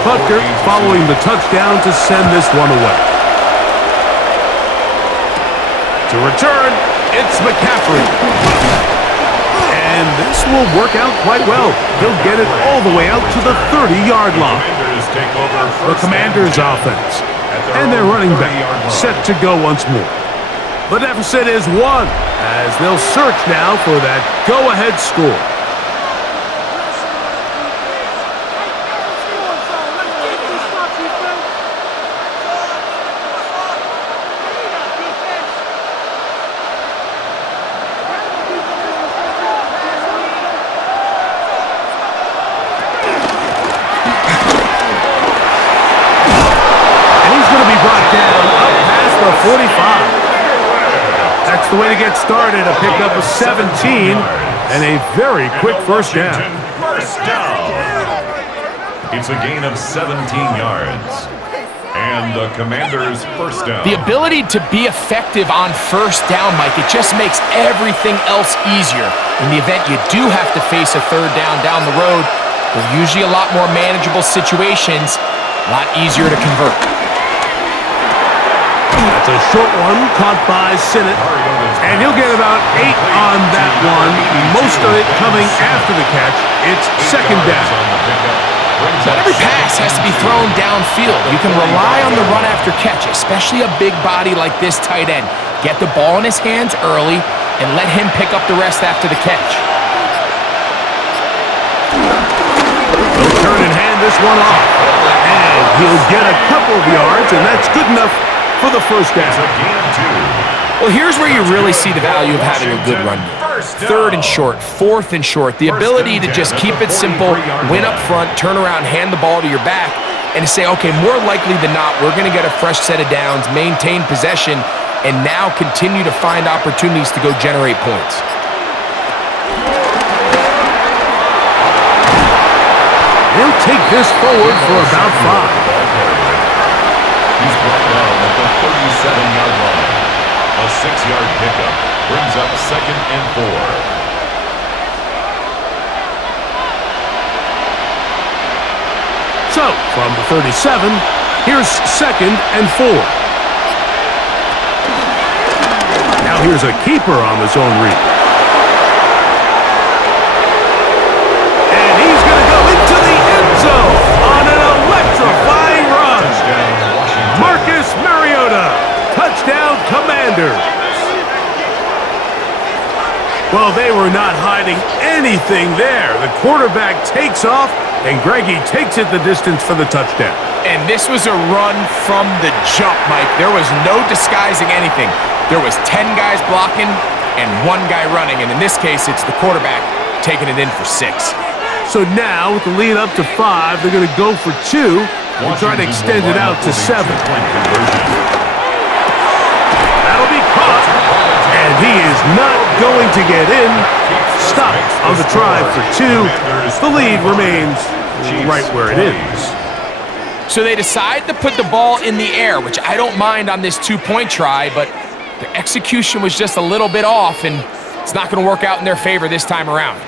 Butker following the touchdown to send this one away. To return, it's McCaffrey. And this will work out quite well. He'll get it all the way out to the 30-yard line. The Commanders' offense and their running back set to go once more. The deficit is 1 as they'll search now for that go-ahead score. 45. That's the way to get started, a pickup of 17 and a very quick first down. First down. It's a gain of 17 yards. And the Commanders' first down. The ability to be effective on first down, Mike, it just makes everything else easier. In the event you do have to face a third down the road, they're usually a lot more manageable situations, a lot easier to convert. That's a short one caught by Sinnott, and he'll get about 8 on that one, most of it coming after the catch. It's second down. Not every pass has to be thrown downfield. You can rely on the run after catch, especially a big body like this tight end. Get the ball in his hands early and let him pick up the rest after the catch. He'll turn and hand this one off, and he'll get a couple of yards, and that's good enough for the first down. Well, here's where you really see the value of having a good run game. Third and short, fourth and short. The ability to just keep it simple, win up front, turn around, hand the ball to your back, and to say, okay, more likely than not, we're going to get a fresh set of downs, maintain possession, and now continue to find opportunities to go generate points. He'll take this forward for about 5. He's brought down at the 37-yard line. A 6-yard pickup brings up second and 4. So, from the 37, here's second and 4. Now here's a keeper on the zone read. And he's going to go into the end zone on an electrifying run. Marcus Mariota, touchdown Commanders. Well, they were not hiding anything there. The quarterback takes off, and Greggy takes it the distance for the touchdown. And this was a run from the jump, Mike. There was no disguising anything. There was 10 guys blocking and 1 guy running, and in this case, it's the quarterback taking it in for 6. So now, with the lead up to 5, they're going to go for 2 and try to extend it out to 7. That'll be caught, and he is not going to get in. Stop on the try for 2. The lead remains right where it is. So they decide to put the ball in the air, which I don't mind on this 2-point try, but the execution was just a little bit off, and it's not going to work out in their favor this time around.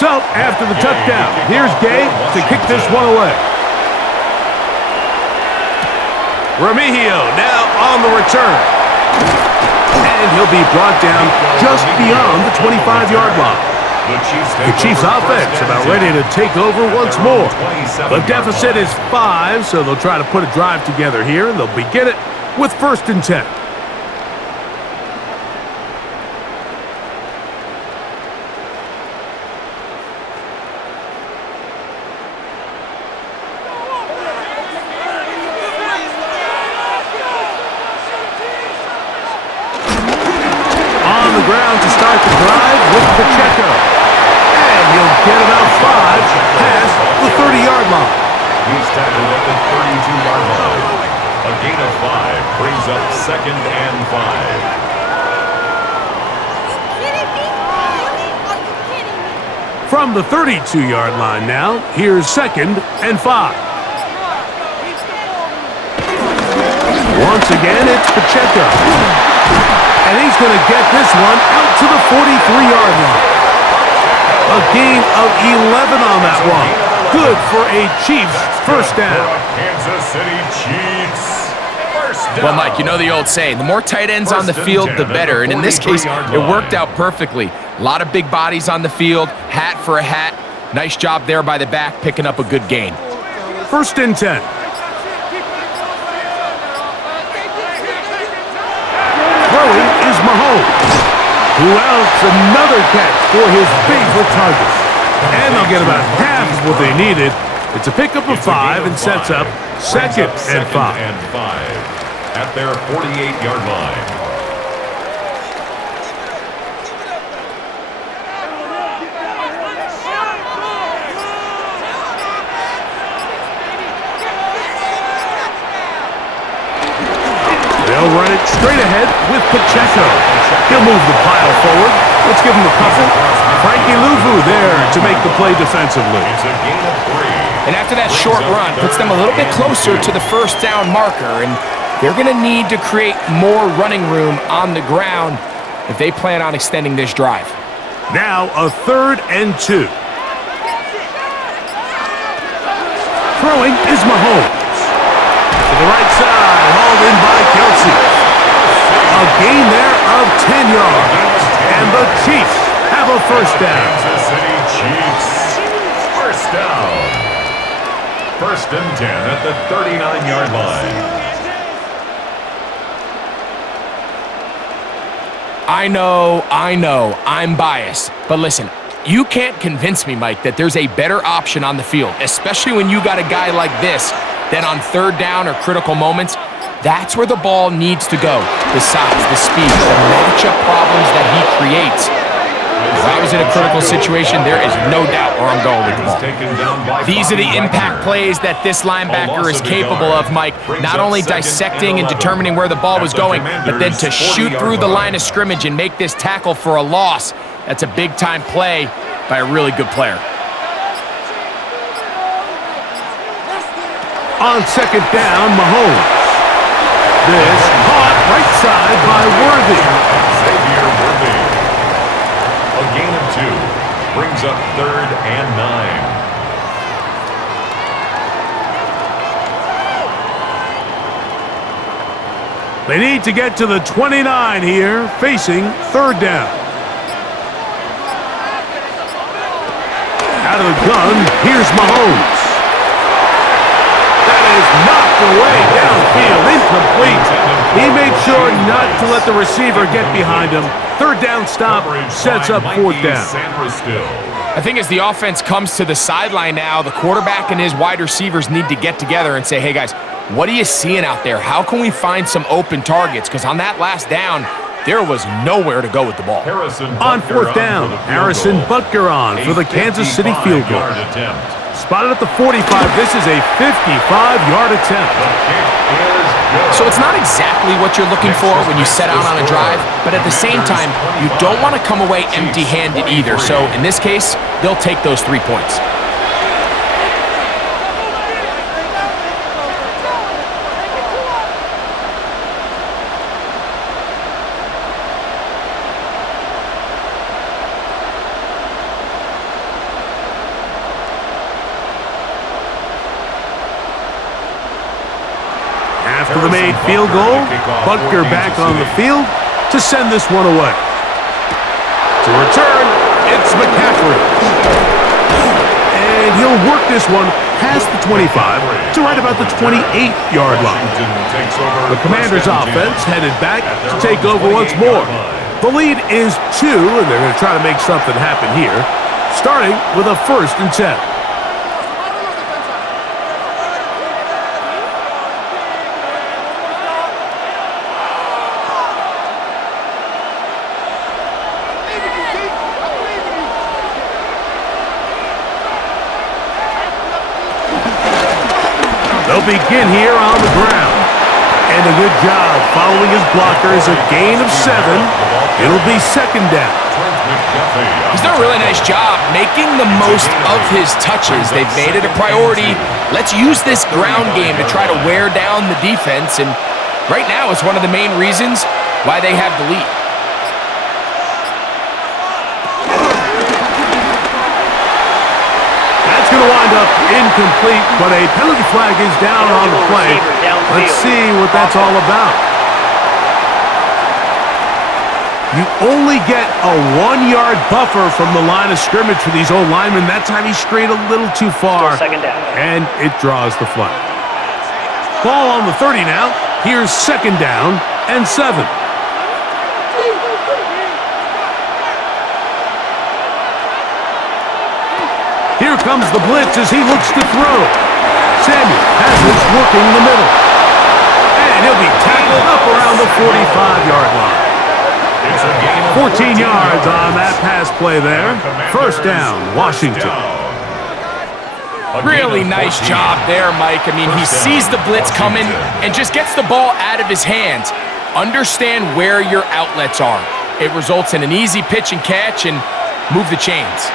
So, after the touchdown, here's Gabe to kick this one away. Remigio now on the return. And he'll be brought down just beyond the 25-yard line. The Chiefs' offense about ready to take over once more. The deficit is 5, so they'll try to put a drive together here, and they'll begin it with 1st and 10. Ground to start the drive with Pacheco. And he'll get about 5 past the 30-yard line. He's tackled at the 32-yard line. A gain of 5 brings up 2nd and 5. From the 32-yard line now, here's 2nd and 5. Once again, it's Pacheco. And he's going to get this one out to the 43-yard line. A gain of 11 on that one. Good for a Chiefs first down. Kansas City Chiefs. First down. Well, Mike, you know the old saying, the more tight ends on the field, the better. And in this case, it worked out perfectly. A lot of big bodies on the field, hat for a hat. Nice job there by the back, picking up a good gain. 1st and 10. Who else? Another catch for his favorite target. And they'll get about half of what they needed. It's a pickup of 5 and sets up second and 5. At their 48-yard line. They'll run it straight ahead with Pacheco. He'll move the pile forward. Let's give him a couple. Frankie Luvu there to make the play defensively. It's a gain of 3. And after that short run, puts them a little bit closer to the first down marker, and they're going to need to create more running room on the ground if they plan on extending this drive. Now a 3rd and 2. Throwing is Mahomes. To the right side, hauled in by Kelsey. A gain there of 10 yards. And the Chiefs have a first down. Kansas City Chiefs. First down. 1st and 10 at the 39-yard line. I know, I'm biased. But listen, you can't convince me, Mike, that there's a better option on the field, especially when you got a guy like this, that on 3rd down or critical moments, that's where the ball needs to go. The size, the speed, the matchup problems that he creates. If I was in a critical situation, there is no doubt where I'm going with the ball. These are the impact plays that this linebacker is capable of, Mike. Not only dissecting and determining where the ball was going, but then to shoot through the line of scrimmage and make this tackle for a loss. That's a big-time play by a really good player. On 2nd down, Mahomes. This caught right side by Worthy. Xavier Worthy. A gain of 2 brings up 3rd and 9. They need to get to the 29 here, facing 3rd down. Out of the gun, here's Mahomes. That is knocked away downfield, incomplete. He made sure not to let the receiver get behind him. 3rd down stop sets up 4th down. I think as the offense comes to the sideline now, the quarterback and his wide receivers need to get together and say, hey guys, what are you seeing out there? How can we find some open targets? Because on that last down, there was nowhere to go with the ball. On 4th down, Harrison Butker on for the Kansas City field goal. Spotted at the 45, this is a 55-yard attempt. So it's not exactly what you're looking for when you set out on a drive, but at the same time, you don't want to come away empty-handed either. So in this case, they'll take those 3 points. After the made field goal, Butker back on the field to send this one away. To return, it's McCaffrey. And he'll work this one past the 25 to right about the 28-yard line. The Commanders' offense headed back to take over once more. The lead is 2, and they're going to try to make something happen here, starting with a 1st and 10. They'll begin here on the ground. And a good job following his blockers, a gain of 7. It'll be 2nd down. He's done a really nice job making the most of his touches. They've made it a priority. Let's use this ground game to try to wear down the defense. And right now, it's one of the main reasons why they have the lead. Going to wind up incomplete, but a penalty flag is down on the play. Let's see what that's all about. You only get a 1-yard buffer from the line of scrimmage for these old linemen. That time he strayed a little too far, and it draws the flag. Ball on the 30 now. Here's 2nd down and 7. Here comes the blitz as he looks to throw. Samuel has this working the middle. And he'll be tackled up around the 45-yard line. 14 yards on that pass play there. First down, Washington. Really nice job there, Mike. I mean, he sees the blitz coming and just gets the ball out of his hands. Understand where your outlets are. It results in an easy pitch and catch and move the chains.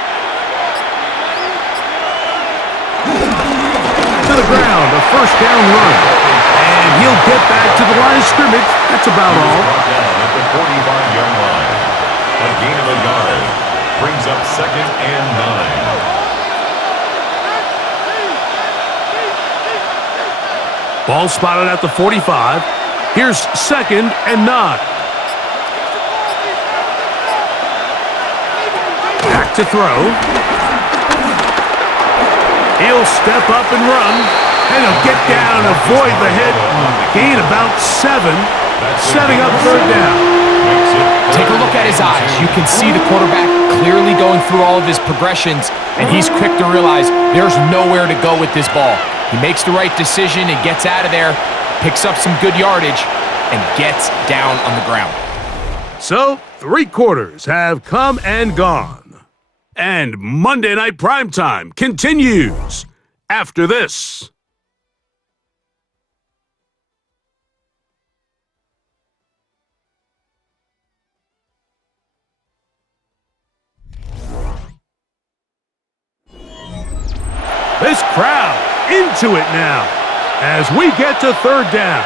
To the ground, a first down run. And he'll get back to the line of scrimmage. That's about all. At the 45-yard line. A gain of a yard. Brings up 2nd and 9. Ball spotted at the 45. Here's 2nd and 9. Back to throw. He'll step up and run. And he'll get down, avoid the hit. Gain about 7. Setting up third down. Take a look at his eyes. You can see the quarterback clearly going through all of his progressions, and he's quick to realize there's nowhere to go with this ball. He makes the right decision and gets out of there, picks up some good yardage, and gets down on the ground. So, 3 quarters have come and gone. And Monday Night Primetime continues after this. This crowd into it now as we get to third down.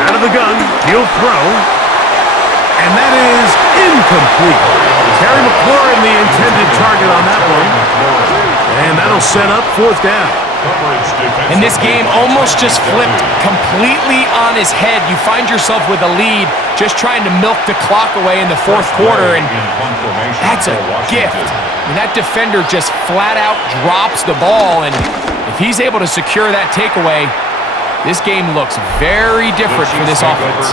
Out of the gun, he'll throw. And that is incomplete. Terry McLaurin, the intended target on that one. And that'll set up fourth down. And this game almost just flipped completely on his head. You find yourself with a lead, just trying to milk the clock away in the fourth quarter, and that's a gift. I mean, that defender just flat out drops the ball, and if he's able to secure that takeaway, this game looks very different for this offense.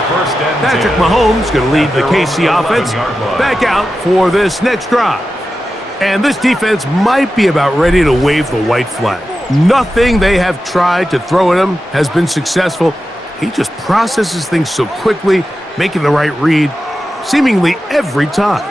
Patrick Mahomes going to lead the KC offense back out for this next drive. And this defense might be about ready to wave the white flag. Nothing they have tried to throw at him has been successful. He just processes things so quickly, making the right read, seemingly every time.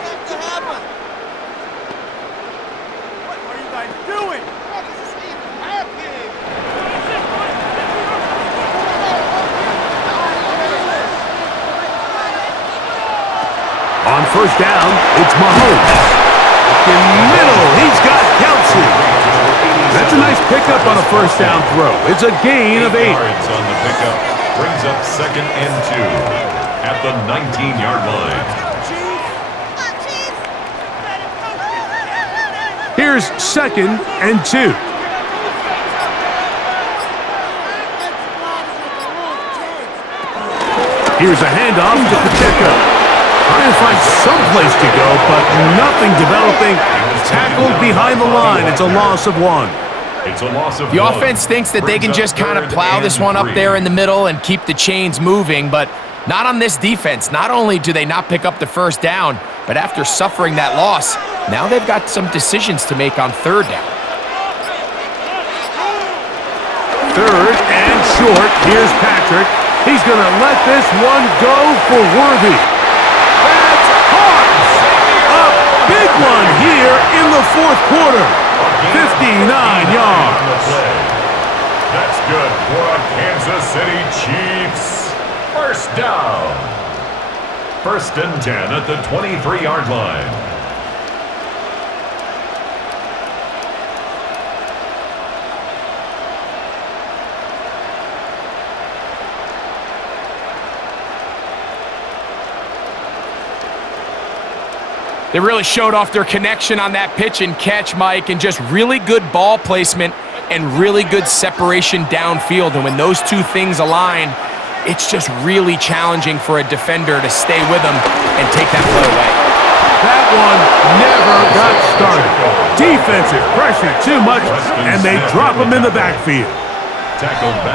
On first down, it's Mahomes. In middle, he's got Kelsey. That's a nice pickup on a first down throw. It's a gain of 8. Yards on the pickup brings up 2nd and 2 at the 19-yard line. Here's 2nd and 2. Here's a handoff to Pacheco. Trying to find some place to go, but nothing developing. Tackled behind the line. It's a loss of 1. It's a loss of 1. The offense thinks that they can just kind of plow this one up there in the middle and keep the chains moving, but not on this defense. Not only do they not pick up the first down, but after suffering that loss, now they've got some decisions to make on third down. Third and short. Here's Patrick. He's going to let this one go for Worthy. That's hard. A big one here in the fourth quarter. 59 yards. That's good for a Kansas City Chiefs. First down. 1st and 10 at the 23-yard line. They really showed off their connection on that pitch and catch, Mike, and just really good ball placement and really good separation downfield. And when those two things align, it's just really challenging for a defender to stay with them and take that play away. That one never got started. Defensive pressure too much, and they drop him in the backfield.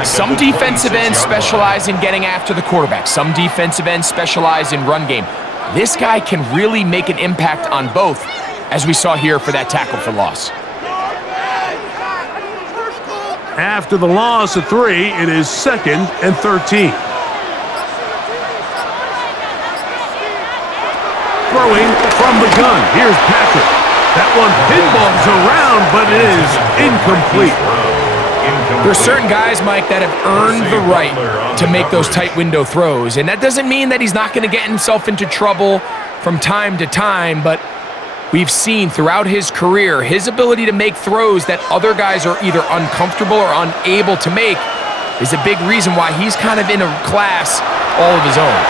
Some defensive ends specialize in getting after the quarterback. Some defensive ends specialize in run game. This guy can really make an impact on both, as we saw here for that tackle for loss. After the loss of 3, it is 2nd and 13. Throwing from the gun. Here's Patrick. That one pinballs around, but it is incomplete. There's certain guys, Mike, that have earned the right to make those tight window throws, and that doesn't mean that he's not going to get himself into trouble from time to time, but we've seen throughout his career his ability to make throws that other guys are either uncomfortable or unable to make is a big reason why he's kind of in a class all of his own.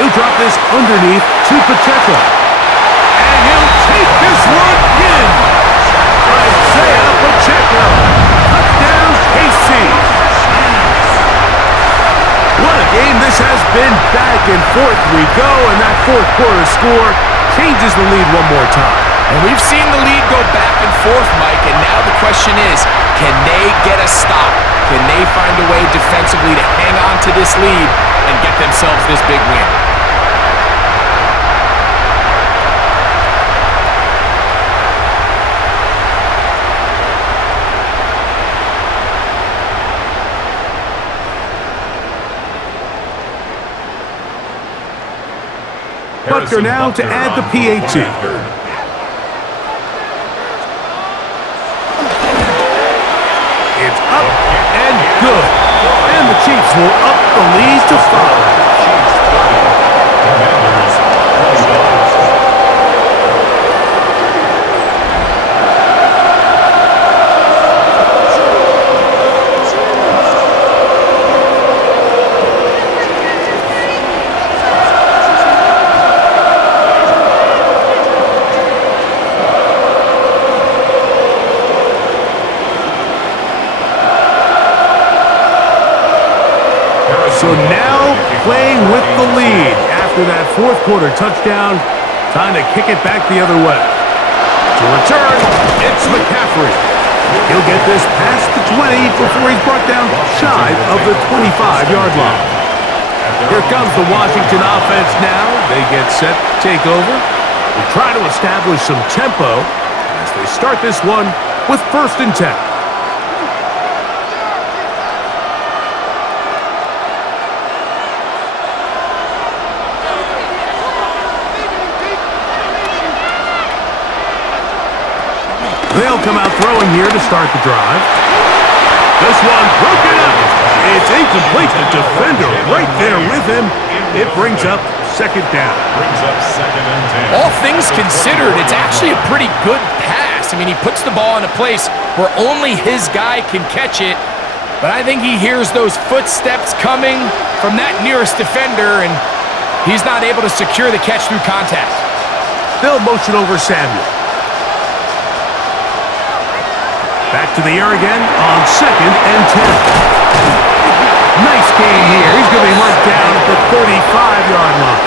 He'll drop this underneath to Pacheco. And he'll take this one in. Isaiah Pacheco. Touchdown, KC. What a game this has been. Back and forth we go, and that fourth quarter score changes the lead one more time. And we've seen the lead go back and forth, Mike, and now the question is, can they get a stop? Can they find a way defensively to hang on to this lead and get themselves this big win? Butker now to add the PAT. It's up and good. And the Chiefs will up the lead to 5. So now playing with the lead after that fourth quarter touchdown. Time to kick it back the other way. To return, it's McCaffrey. He'll get this past the 20 before he's brought down shy of the 25-yard line. Here comes the Washington offense now. They get set to take over. They try to establish some tempo as they start this one with 1st and 10. They'll come out throwing here to start the drive. This one broken up. It's incomplete. The defender right there with him. It brings up 2nd down. All things considered, it's actually a pretty good pass. I mean, he puts the ball in a place where only his guy can catch it. But I think he hears those footsteps coming from that nearest defender, and he's not able to secure the catch through contact. They'll motion over Samuel. Back to the air again on 2nd and 10. Nice game here. He's going to be marked down at the 35-yard line.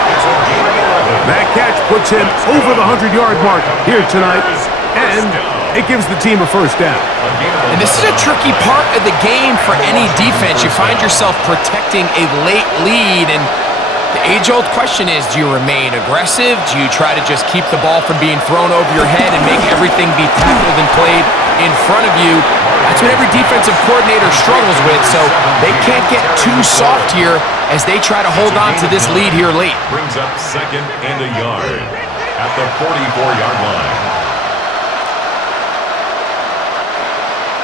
That catch puts him over the 100-yard mark here tonight, and it gives the team a 1st down. And this is a tricky part of the game for any defense. You find yourself protecting a late lead, and the age-old question is, do you remain aggressive? Do you try to just keep the ball from being thrown over your head and make everything be tackled and played in front of you? That's what every defensive coordinator struggles with, so they can't get too soft here as they try to hold on to this lead here late. Brings up 2nd and a yard at the 44-yard line.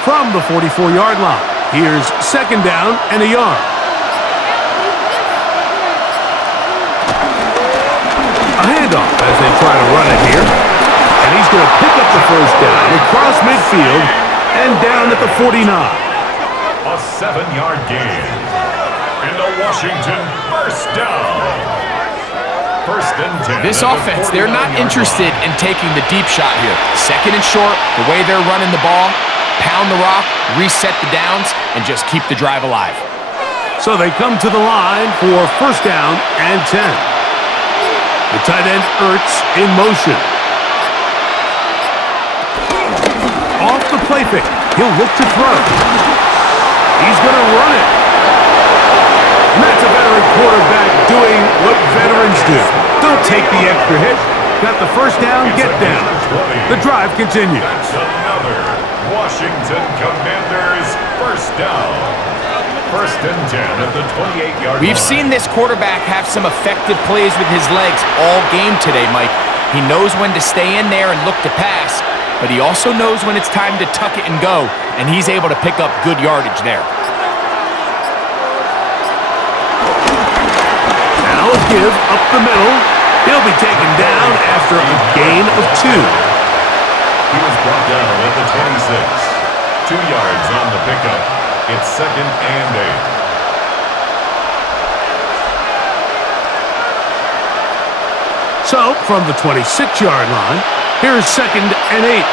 From the 44-yard line, here's 2nd down and a yard. A handoff as they try to run it here. And he's going to pick up the 1st down across midfield and down at the 49. A 7-yard gain. And a Washington 1st down. 1st and 10. This offense, they're not interested in taking the deep shot here. 2nd and short, the way they're running the ball, pound the rock, reset the downs, and just keep the drive alive. So they come to the line for 1st down and 10. The tight end Ertz in motion. Off the play fake. He'll look to throw. He's going to run it. And that's a veteran quarterback doing what veterans do. Don't take the extra hit. Got the first down, get down. The drive continues. That's another Washington Commanders first down. First and 10 at the 28-yard line. We've seen this quarterback have some effective plays with his legs all game today, Mike. He knows when to stay in there and look to pass, but he also knows when it's time to tuck it and go, and he's able to pick up good yardage there. Now a give up the middle. He'll be taken down after a gain of 2. He was brought down at the 26. 2 yards on the pickup. It's second and 8. So, from the 26-yard line, here's second and 8.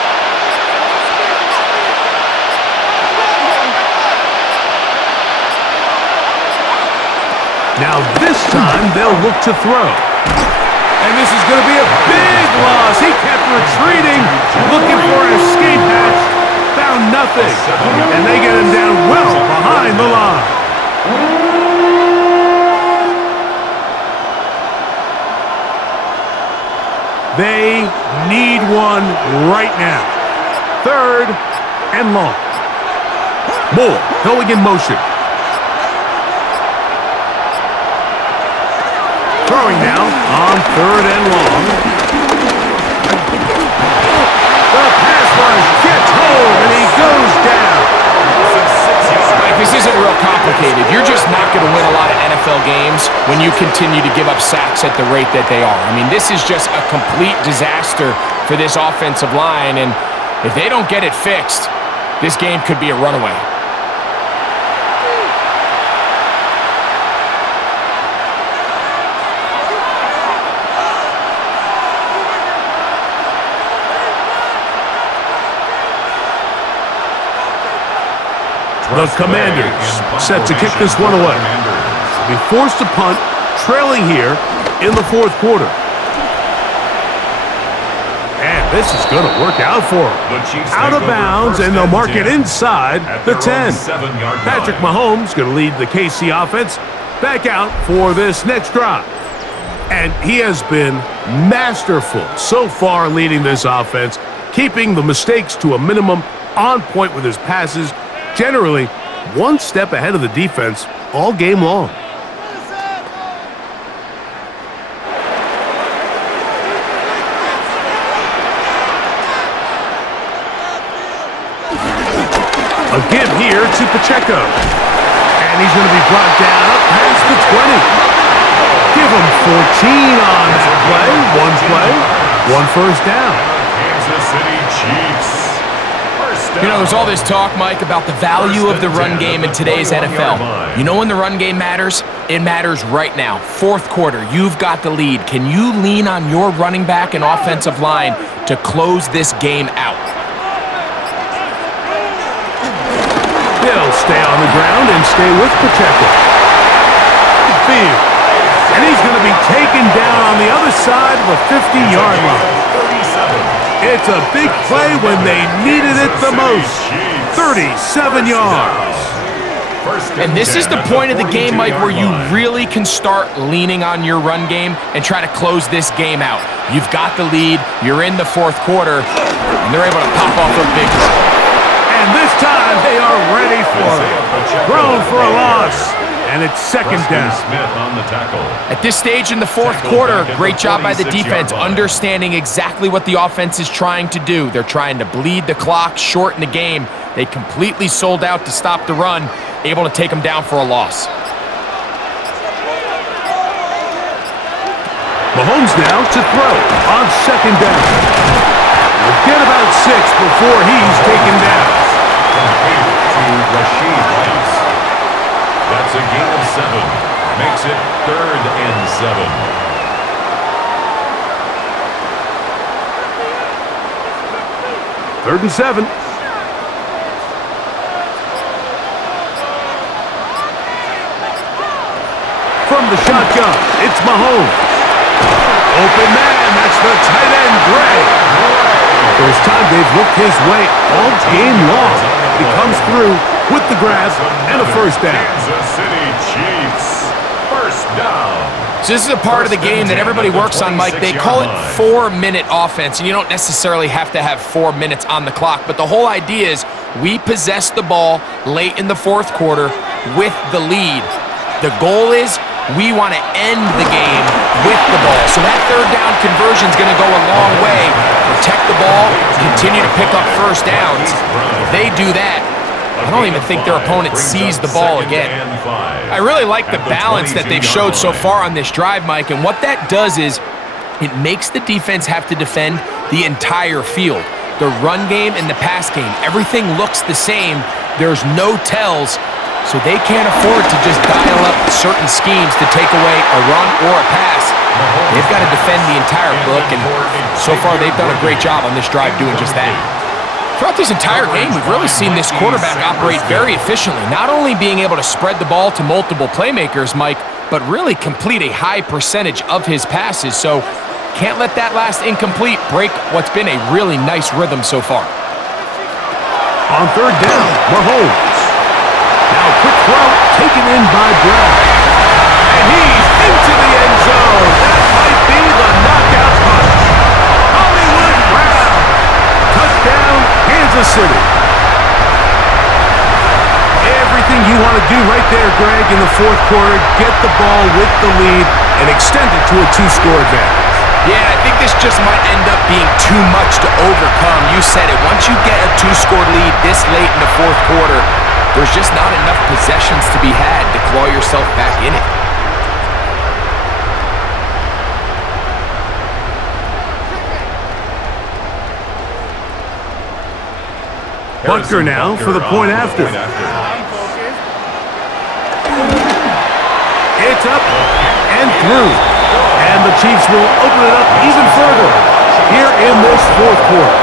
Now this time, they'll look to throw. And this is going to be a big loss. He kept retreating, looking for an escape hatch. Found nothing. And they get him down well behind the line. They need one right now. Third and long. Moore going in motion. Throwing now on third and long. The pass rush gets home and he goes down. Mike, this isn't real complicated. You're just not going to win a lot of NFL games when you continue to give up sacks at the rate that they are. I mean, this is just a complete disaster for this offensive line, and if they don't get it fixed, this game could be a runaway. The Commanders set to kick this one away. Be forced to punt, trailing here in the fourth quarter. And this is going to work out for them. Out of bounds, and they'll mark it inside the 10. Patrick Mahomes going to lead the KC offense back out for this next drive. And he has been masterful so far leading this offense, keeping the mistakes to a minimum, on point with his passes, generally one step ahead of the defense all game long. A give here to Pacheco. And he's going to be brought down up past the 20. Give him 14 on that play, one first down. Kansas City Chiefs. You know, there's all this talk, Mike, about the value of the run game in today's NFL. You know when the run game matters? It matters right now. Fourth quarter, you've got the lead. Can you lean on your running back and offensive line to close this game out? He'll stay on the ground and stay with Pacheco. Field. And he's going to be taken down on the other side of a 50-yard line. It's a big play when they needed it the most. 37 yards. And this is the point of the game, Mike, where you really can start leaning on your run game and try to close this game out. You've got the lead, you're in the fourth quarter, and they're able to pop off a big one. And this time they are ready for it. Thrown for a loss. And it's second down. Smith on the tackle. At this stage in the fourth quarter, great job by the defense, understanding exactly what the offense is trying to do. They're trying to bleed the clock, shorten the game. They completely sold out to stop the run, able to take them down for a loss. Mahomes now to throw on second down. We'll get about 6 before he's taken down. To Rashid Rice. That's a gain of 7. Makes it 3rd and 7. Third and 7. From the shotgun, it's Mahomes. Open man, that's the tight end, Gray. First time they've looked his way all game long. He comes through with the grab and a first down. Kansas City Chiefs. So this is a part of the game that everybody works on, Mike. They call it 4-minute offense, and you don't necessarily have to have 4 minutes on the clock, but the whole idea is we possess the ball late in the fourth quarter with the lead. The goal is we want to end the game with the ball. So that third down conversion is going to go a long way. Protect the ball, continue to pick up first downs. If they do that, I don't even think their opponent sees the ball again. I really like the balance that they've showed so far on this drive, Mike, and what that does is it makes the defense have to defend the entire field. The run game and the pass game, everything looks the same. There's no tells, so they can't afford to just dial up certain schemes to take away a run or a pass. They've got to defend the entire book, and so far they've done a great job on this drive doing just that. Throughout this entire game, we've really seen this quarterback operate very efficiently, not only being able to spread the ball to multiple playmakers, Mike, but really complete a high percentage of his passes. So can't let that last incomplete break what's been a really nice rhythm so far. On third down, Mahomes. Now quick throw taken in by Brown. And he's into the end zone. That might be the knockout punch. Hollywood Brown. Touchdown, Kansas City. Everything you want to do right there, Greg, in the fourth quarter, get the ball with the lead and extend it to a 2-score advantage. Yeah, I think this just might end up being too much to overcome. You said it. Once you get a 2-score lead this late in the fourth quarter, there's just not enough possessions to be had to claw yourself back in it. Butker now for the point after. It's up and through. And the Chiefs will open it up even further here in this fourth quarter.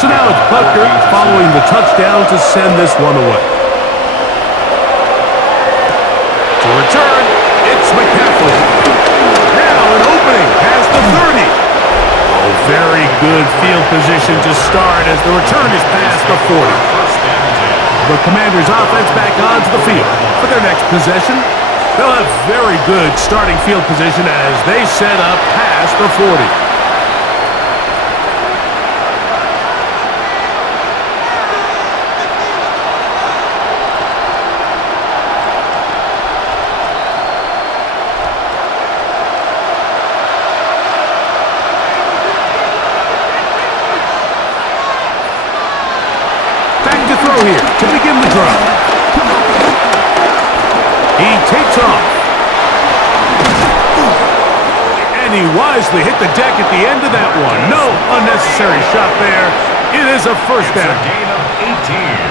So now it's Butker following the touchdown to send this one away. To return, it's McCaffrey. Now an opening past the 30. Oh, very good field position to start as the return is past the 40. The Commanders' offense back onto the field for their next possession. They'll have very good starting field position as they set up past the 40. Here to begin the drive. He takes off. And he wisely hit the deck at the end of that one. No unnecessary shot there. It is a first down.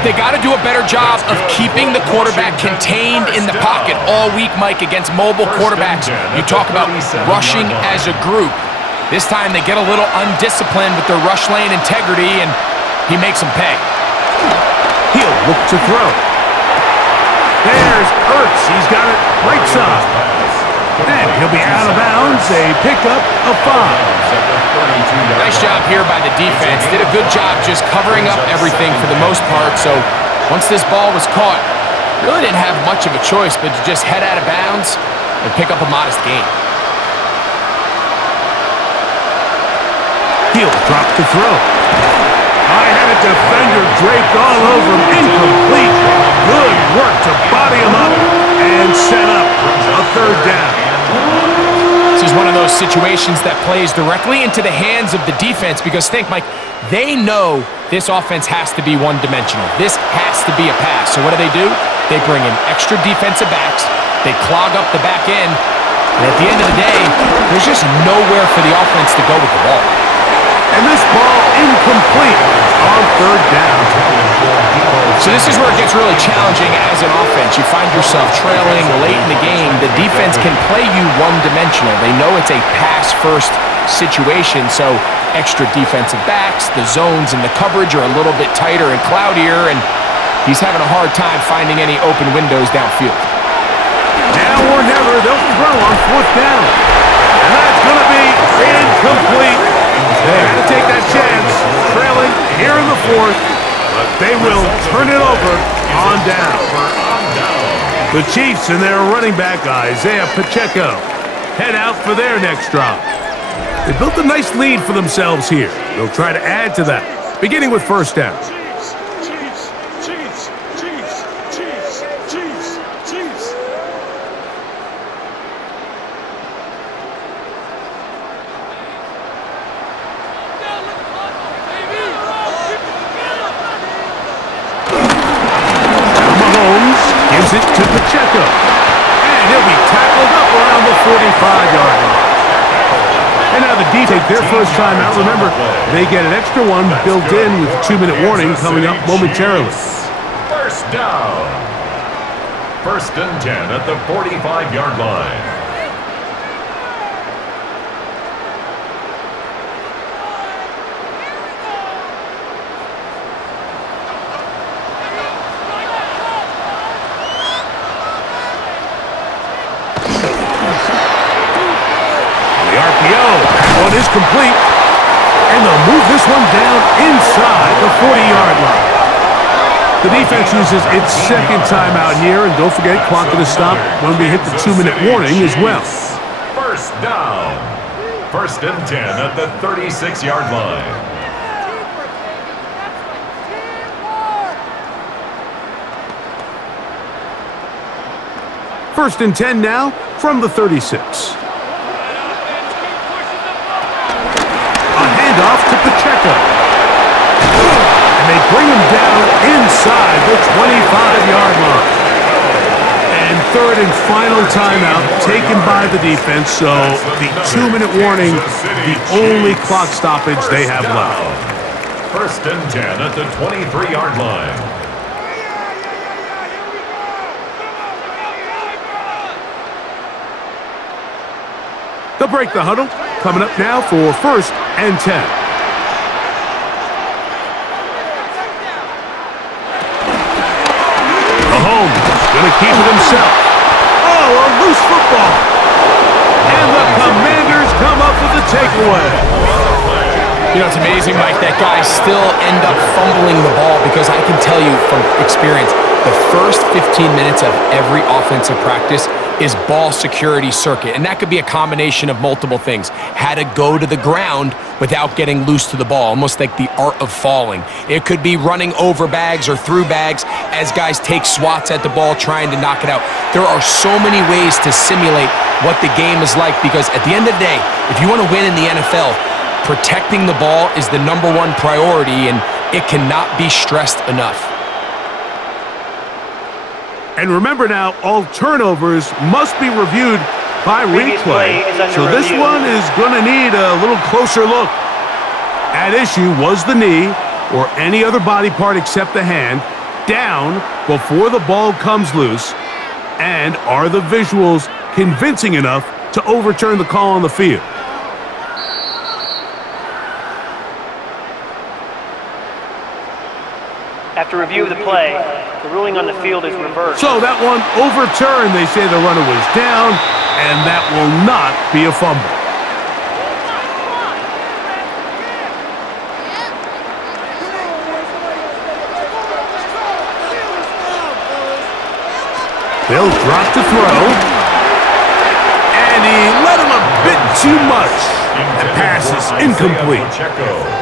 They got to do a better job of keeping the quarterback contained in the pocket all week, Mike, against mobile quarterbacks. You talk about rushing as a group. This time they get a little undisciplined with their rush lane integrity, and he makes them pay. He'll look to throw. There's Ertz. He's got it right side. And he'll be out of bounds. A pickup of 5. Nice job here by the defense. Did a good job just covering up everything for the most part. So once this ball was caught, really didn't have much of a choice but to just head out of bounds and pick up a modest gain. He'll drop to throw. I had a defender draped all over him. Incomplete. Good work to body him up and set up a third down. This is one of those situations that plays directly into the hands of the defense because think, Mike, they know this offense has to be one-dimensional. This has to be a pass. So what do? They bring in extra defensive backs. They clog up the back end. And at the end of the day, there's just nowhere for the offense to go with the ball. And this ball incomplete on third down. So this is where it gets really challenging as an offense. You find yourself trailing late in the game. The defense can play you one-dimensional. They know it's a pass-first situation, so extra defensive backs, the zones and the coverage are a little bit tighter and cloudier, and he's having a hard time finding any open windows downfield. Now or never, they'll throw on fourth down. And that's going to be incomplete. They had to take that chance, trailing here in the fourth, but they will turn it over on down. The Chiefs and their running back, Isaiah Pacheco, head out for their next drive. They built a nice lead for themselves here. They'll try to add to that, beginning with first down. Gives it to Pacheco. And he'll be tackled up around the 45-yard line. And now the D take their first time out. Remember, they get an extra one built in with 2-minute warning coming up momentarily. First down. First and 10 at the 45-yard line. One is complete, and they'll move this one down inside the 40-yard line. The defense uses its second timeout here, and don't forget, clock to stop when we hit the 2-minute warning as well. First down. First and 10 at the 36-yard line. First and 10 now from the 36. Off to Pacheco. And they bring him down inside the 25-yard line. And third and final timeout taken by the defense, so the 2-minute warning, the only clock stoppage they have left. First and 10 at the 23-yard line. They'll break the huddle. Coming up now for first and 10. Mahomes going to keep it himself. Oh, a loose football. And the Commanders come up with the takeaway. You know, it's amazing, Mike, that guys still end up fumbling the ball because I can tell you from experience, the first 15 minutes of every offensive practice is ball security circuit, and that could be a combination of multiple things. How to go to the ground without getting loose to the ball, almost like the art of falling. It could be running over bags or through bags as guys take swats at the ball trying to knock it out. There are so many ways to simulate what the game is like because at the end of the day, if you want to win in the NFL, protecting the ball is the #1 priority, and it cannot be stressed enough. And remember now, all turnovers must be reviewed by replay. So this one is going to need a little closer look. At issue was the knee or any other body part except the hand down before the ball comes loose. And are the visuals convincing enough to overturn the call on the field? After review of the play, the ruling on the field is reversed. So that one overturned. They say the runner was down, and that will not be a fumble. They'll drop to throw. And he let him a bit too much. The pass is incomplete.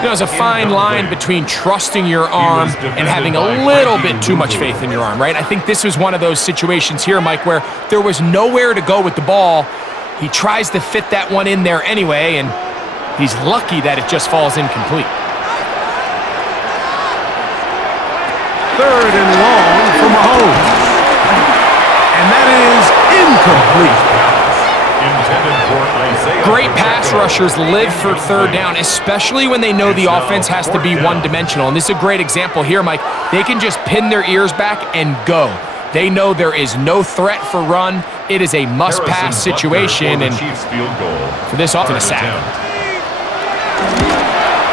There's a fine line between trusting your arm and having a little bit too much faith in your arm, right? I think this was one of those situations here, Mike, where there was nowhere to go with the ball. He tries to fit that one in there anyway, and he's lucky that it just falls incomplete. Third and long for Mahomes. And that is incomplete. Great pass rush rushers live for third down, especially when they know the offense has to be one-dimensional. And this is a great example here, Mike. They can just pin their ears back and go. They know there is no threat for run. It is a must-pass situation, and for this offense, a sack.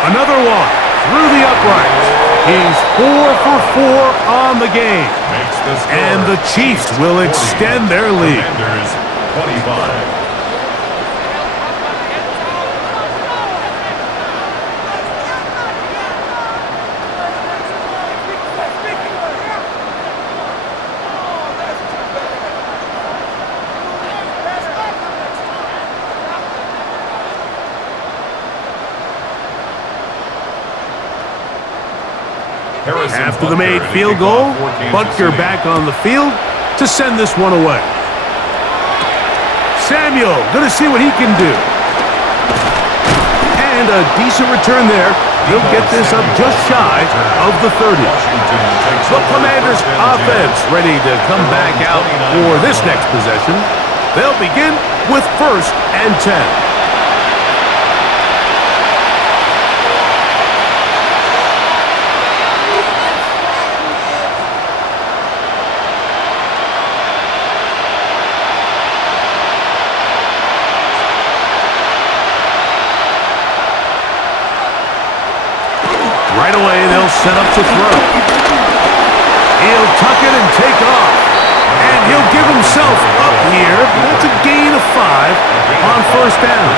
Another one through the uprights. He's 4 for 4 on the game. And the Chiefs will extend their lead. 25. After the made field goal, Butker back on the field to send this one away. Samuel going to see what he can do. And a decent return there. He'll get this up just shy of the 30. The Commanders' offense ready to come back out for this next possession. They'll begin with 1st and 10. Right away, they'll set up to throw. He'll tuck it and take off. And he'll give himself up here. That's a gain of 5 on 1st down.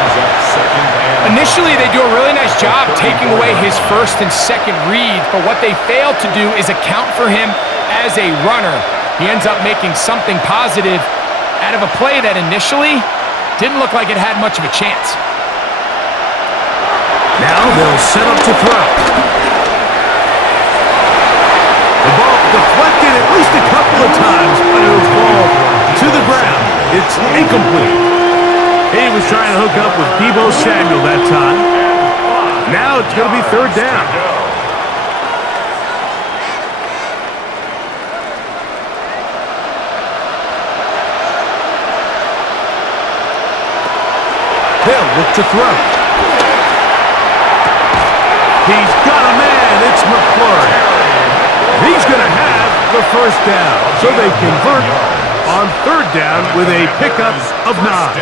Initially, they do a really nice job taking away his 1st and 2nd read, but what they fail to do is account for him as a runner. He ends up making something positive out of a play that initially didn't look like it had much of a chance. Now they'll set up to throw. The ball deflected at least a couple of times, but it'll fall to the ground. It's incomplete. He was trying to hook up with Deebo Samuel that time. Now it's going to be 3rd down. They'll look to throw. He's got a man. It's McClure. He's going to have the 1st down. So they convert on 3rd down with a pickup of 9.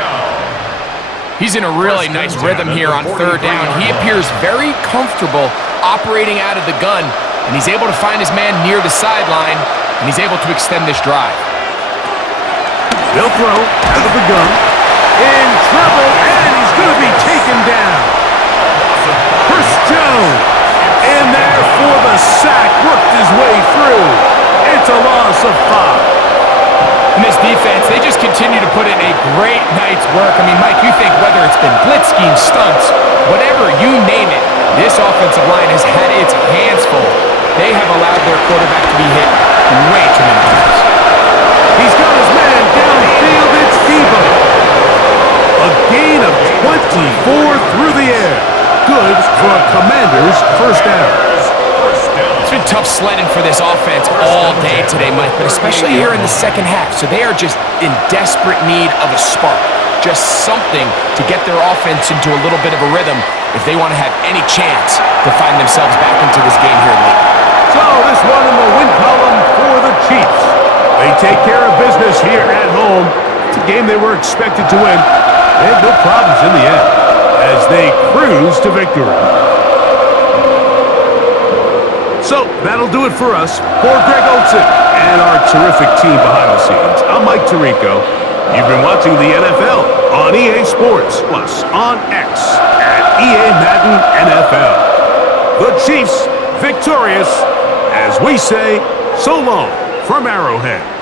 He's in a really nice rhythm here on 3rd down. He appears very comfortable operating out of the gun, and he's able to find his man near the sideline, and he's able to extend this drive. They'll throw out of the gun. In trouble, and he's going to be taken down. Hurst Jones in there for the sack, worked his way through. It's a loss of 5. And this defense, they just continue to put in a great night's work. I mean, Mike, you think whether it's been blitz scheme, stunts, whatever you name it, this offensive line has had its hands full. They have allowed their quarterback to be hit way too many times. He's got his man downfield. It's Deebo. A gain of 24 through the air. Good for a Commander's 1st down. It's been tough sledding for this offense all day today, Mike, but especially here in the 2nd half. So they are just in desperate need of a spark, just something to get their offense into a little bit of a rhythm if they want to have any chance to find themselves back into this game here late. So this one in the win column for the Chiefs. They take care of business here at home. It's a game they were expected to win. They had no problems in the end as they cruise to victory. So that'll do it for us. For Greg Olsen and our terrific team behind the scenes, I'm Mike Tirico. You've been watching the NFL on EA Sports, plus on X at EA Madden NFL. The Chiefs victorious, as we say, so long from Arrowhead.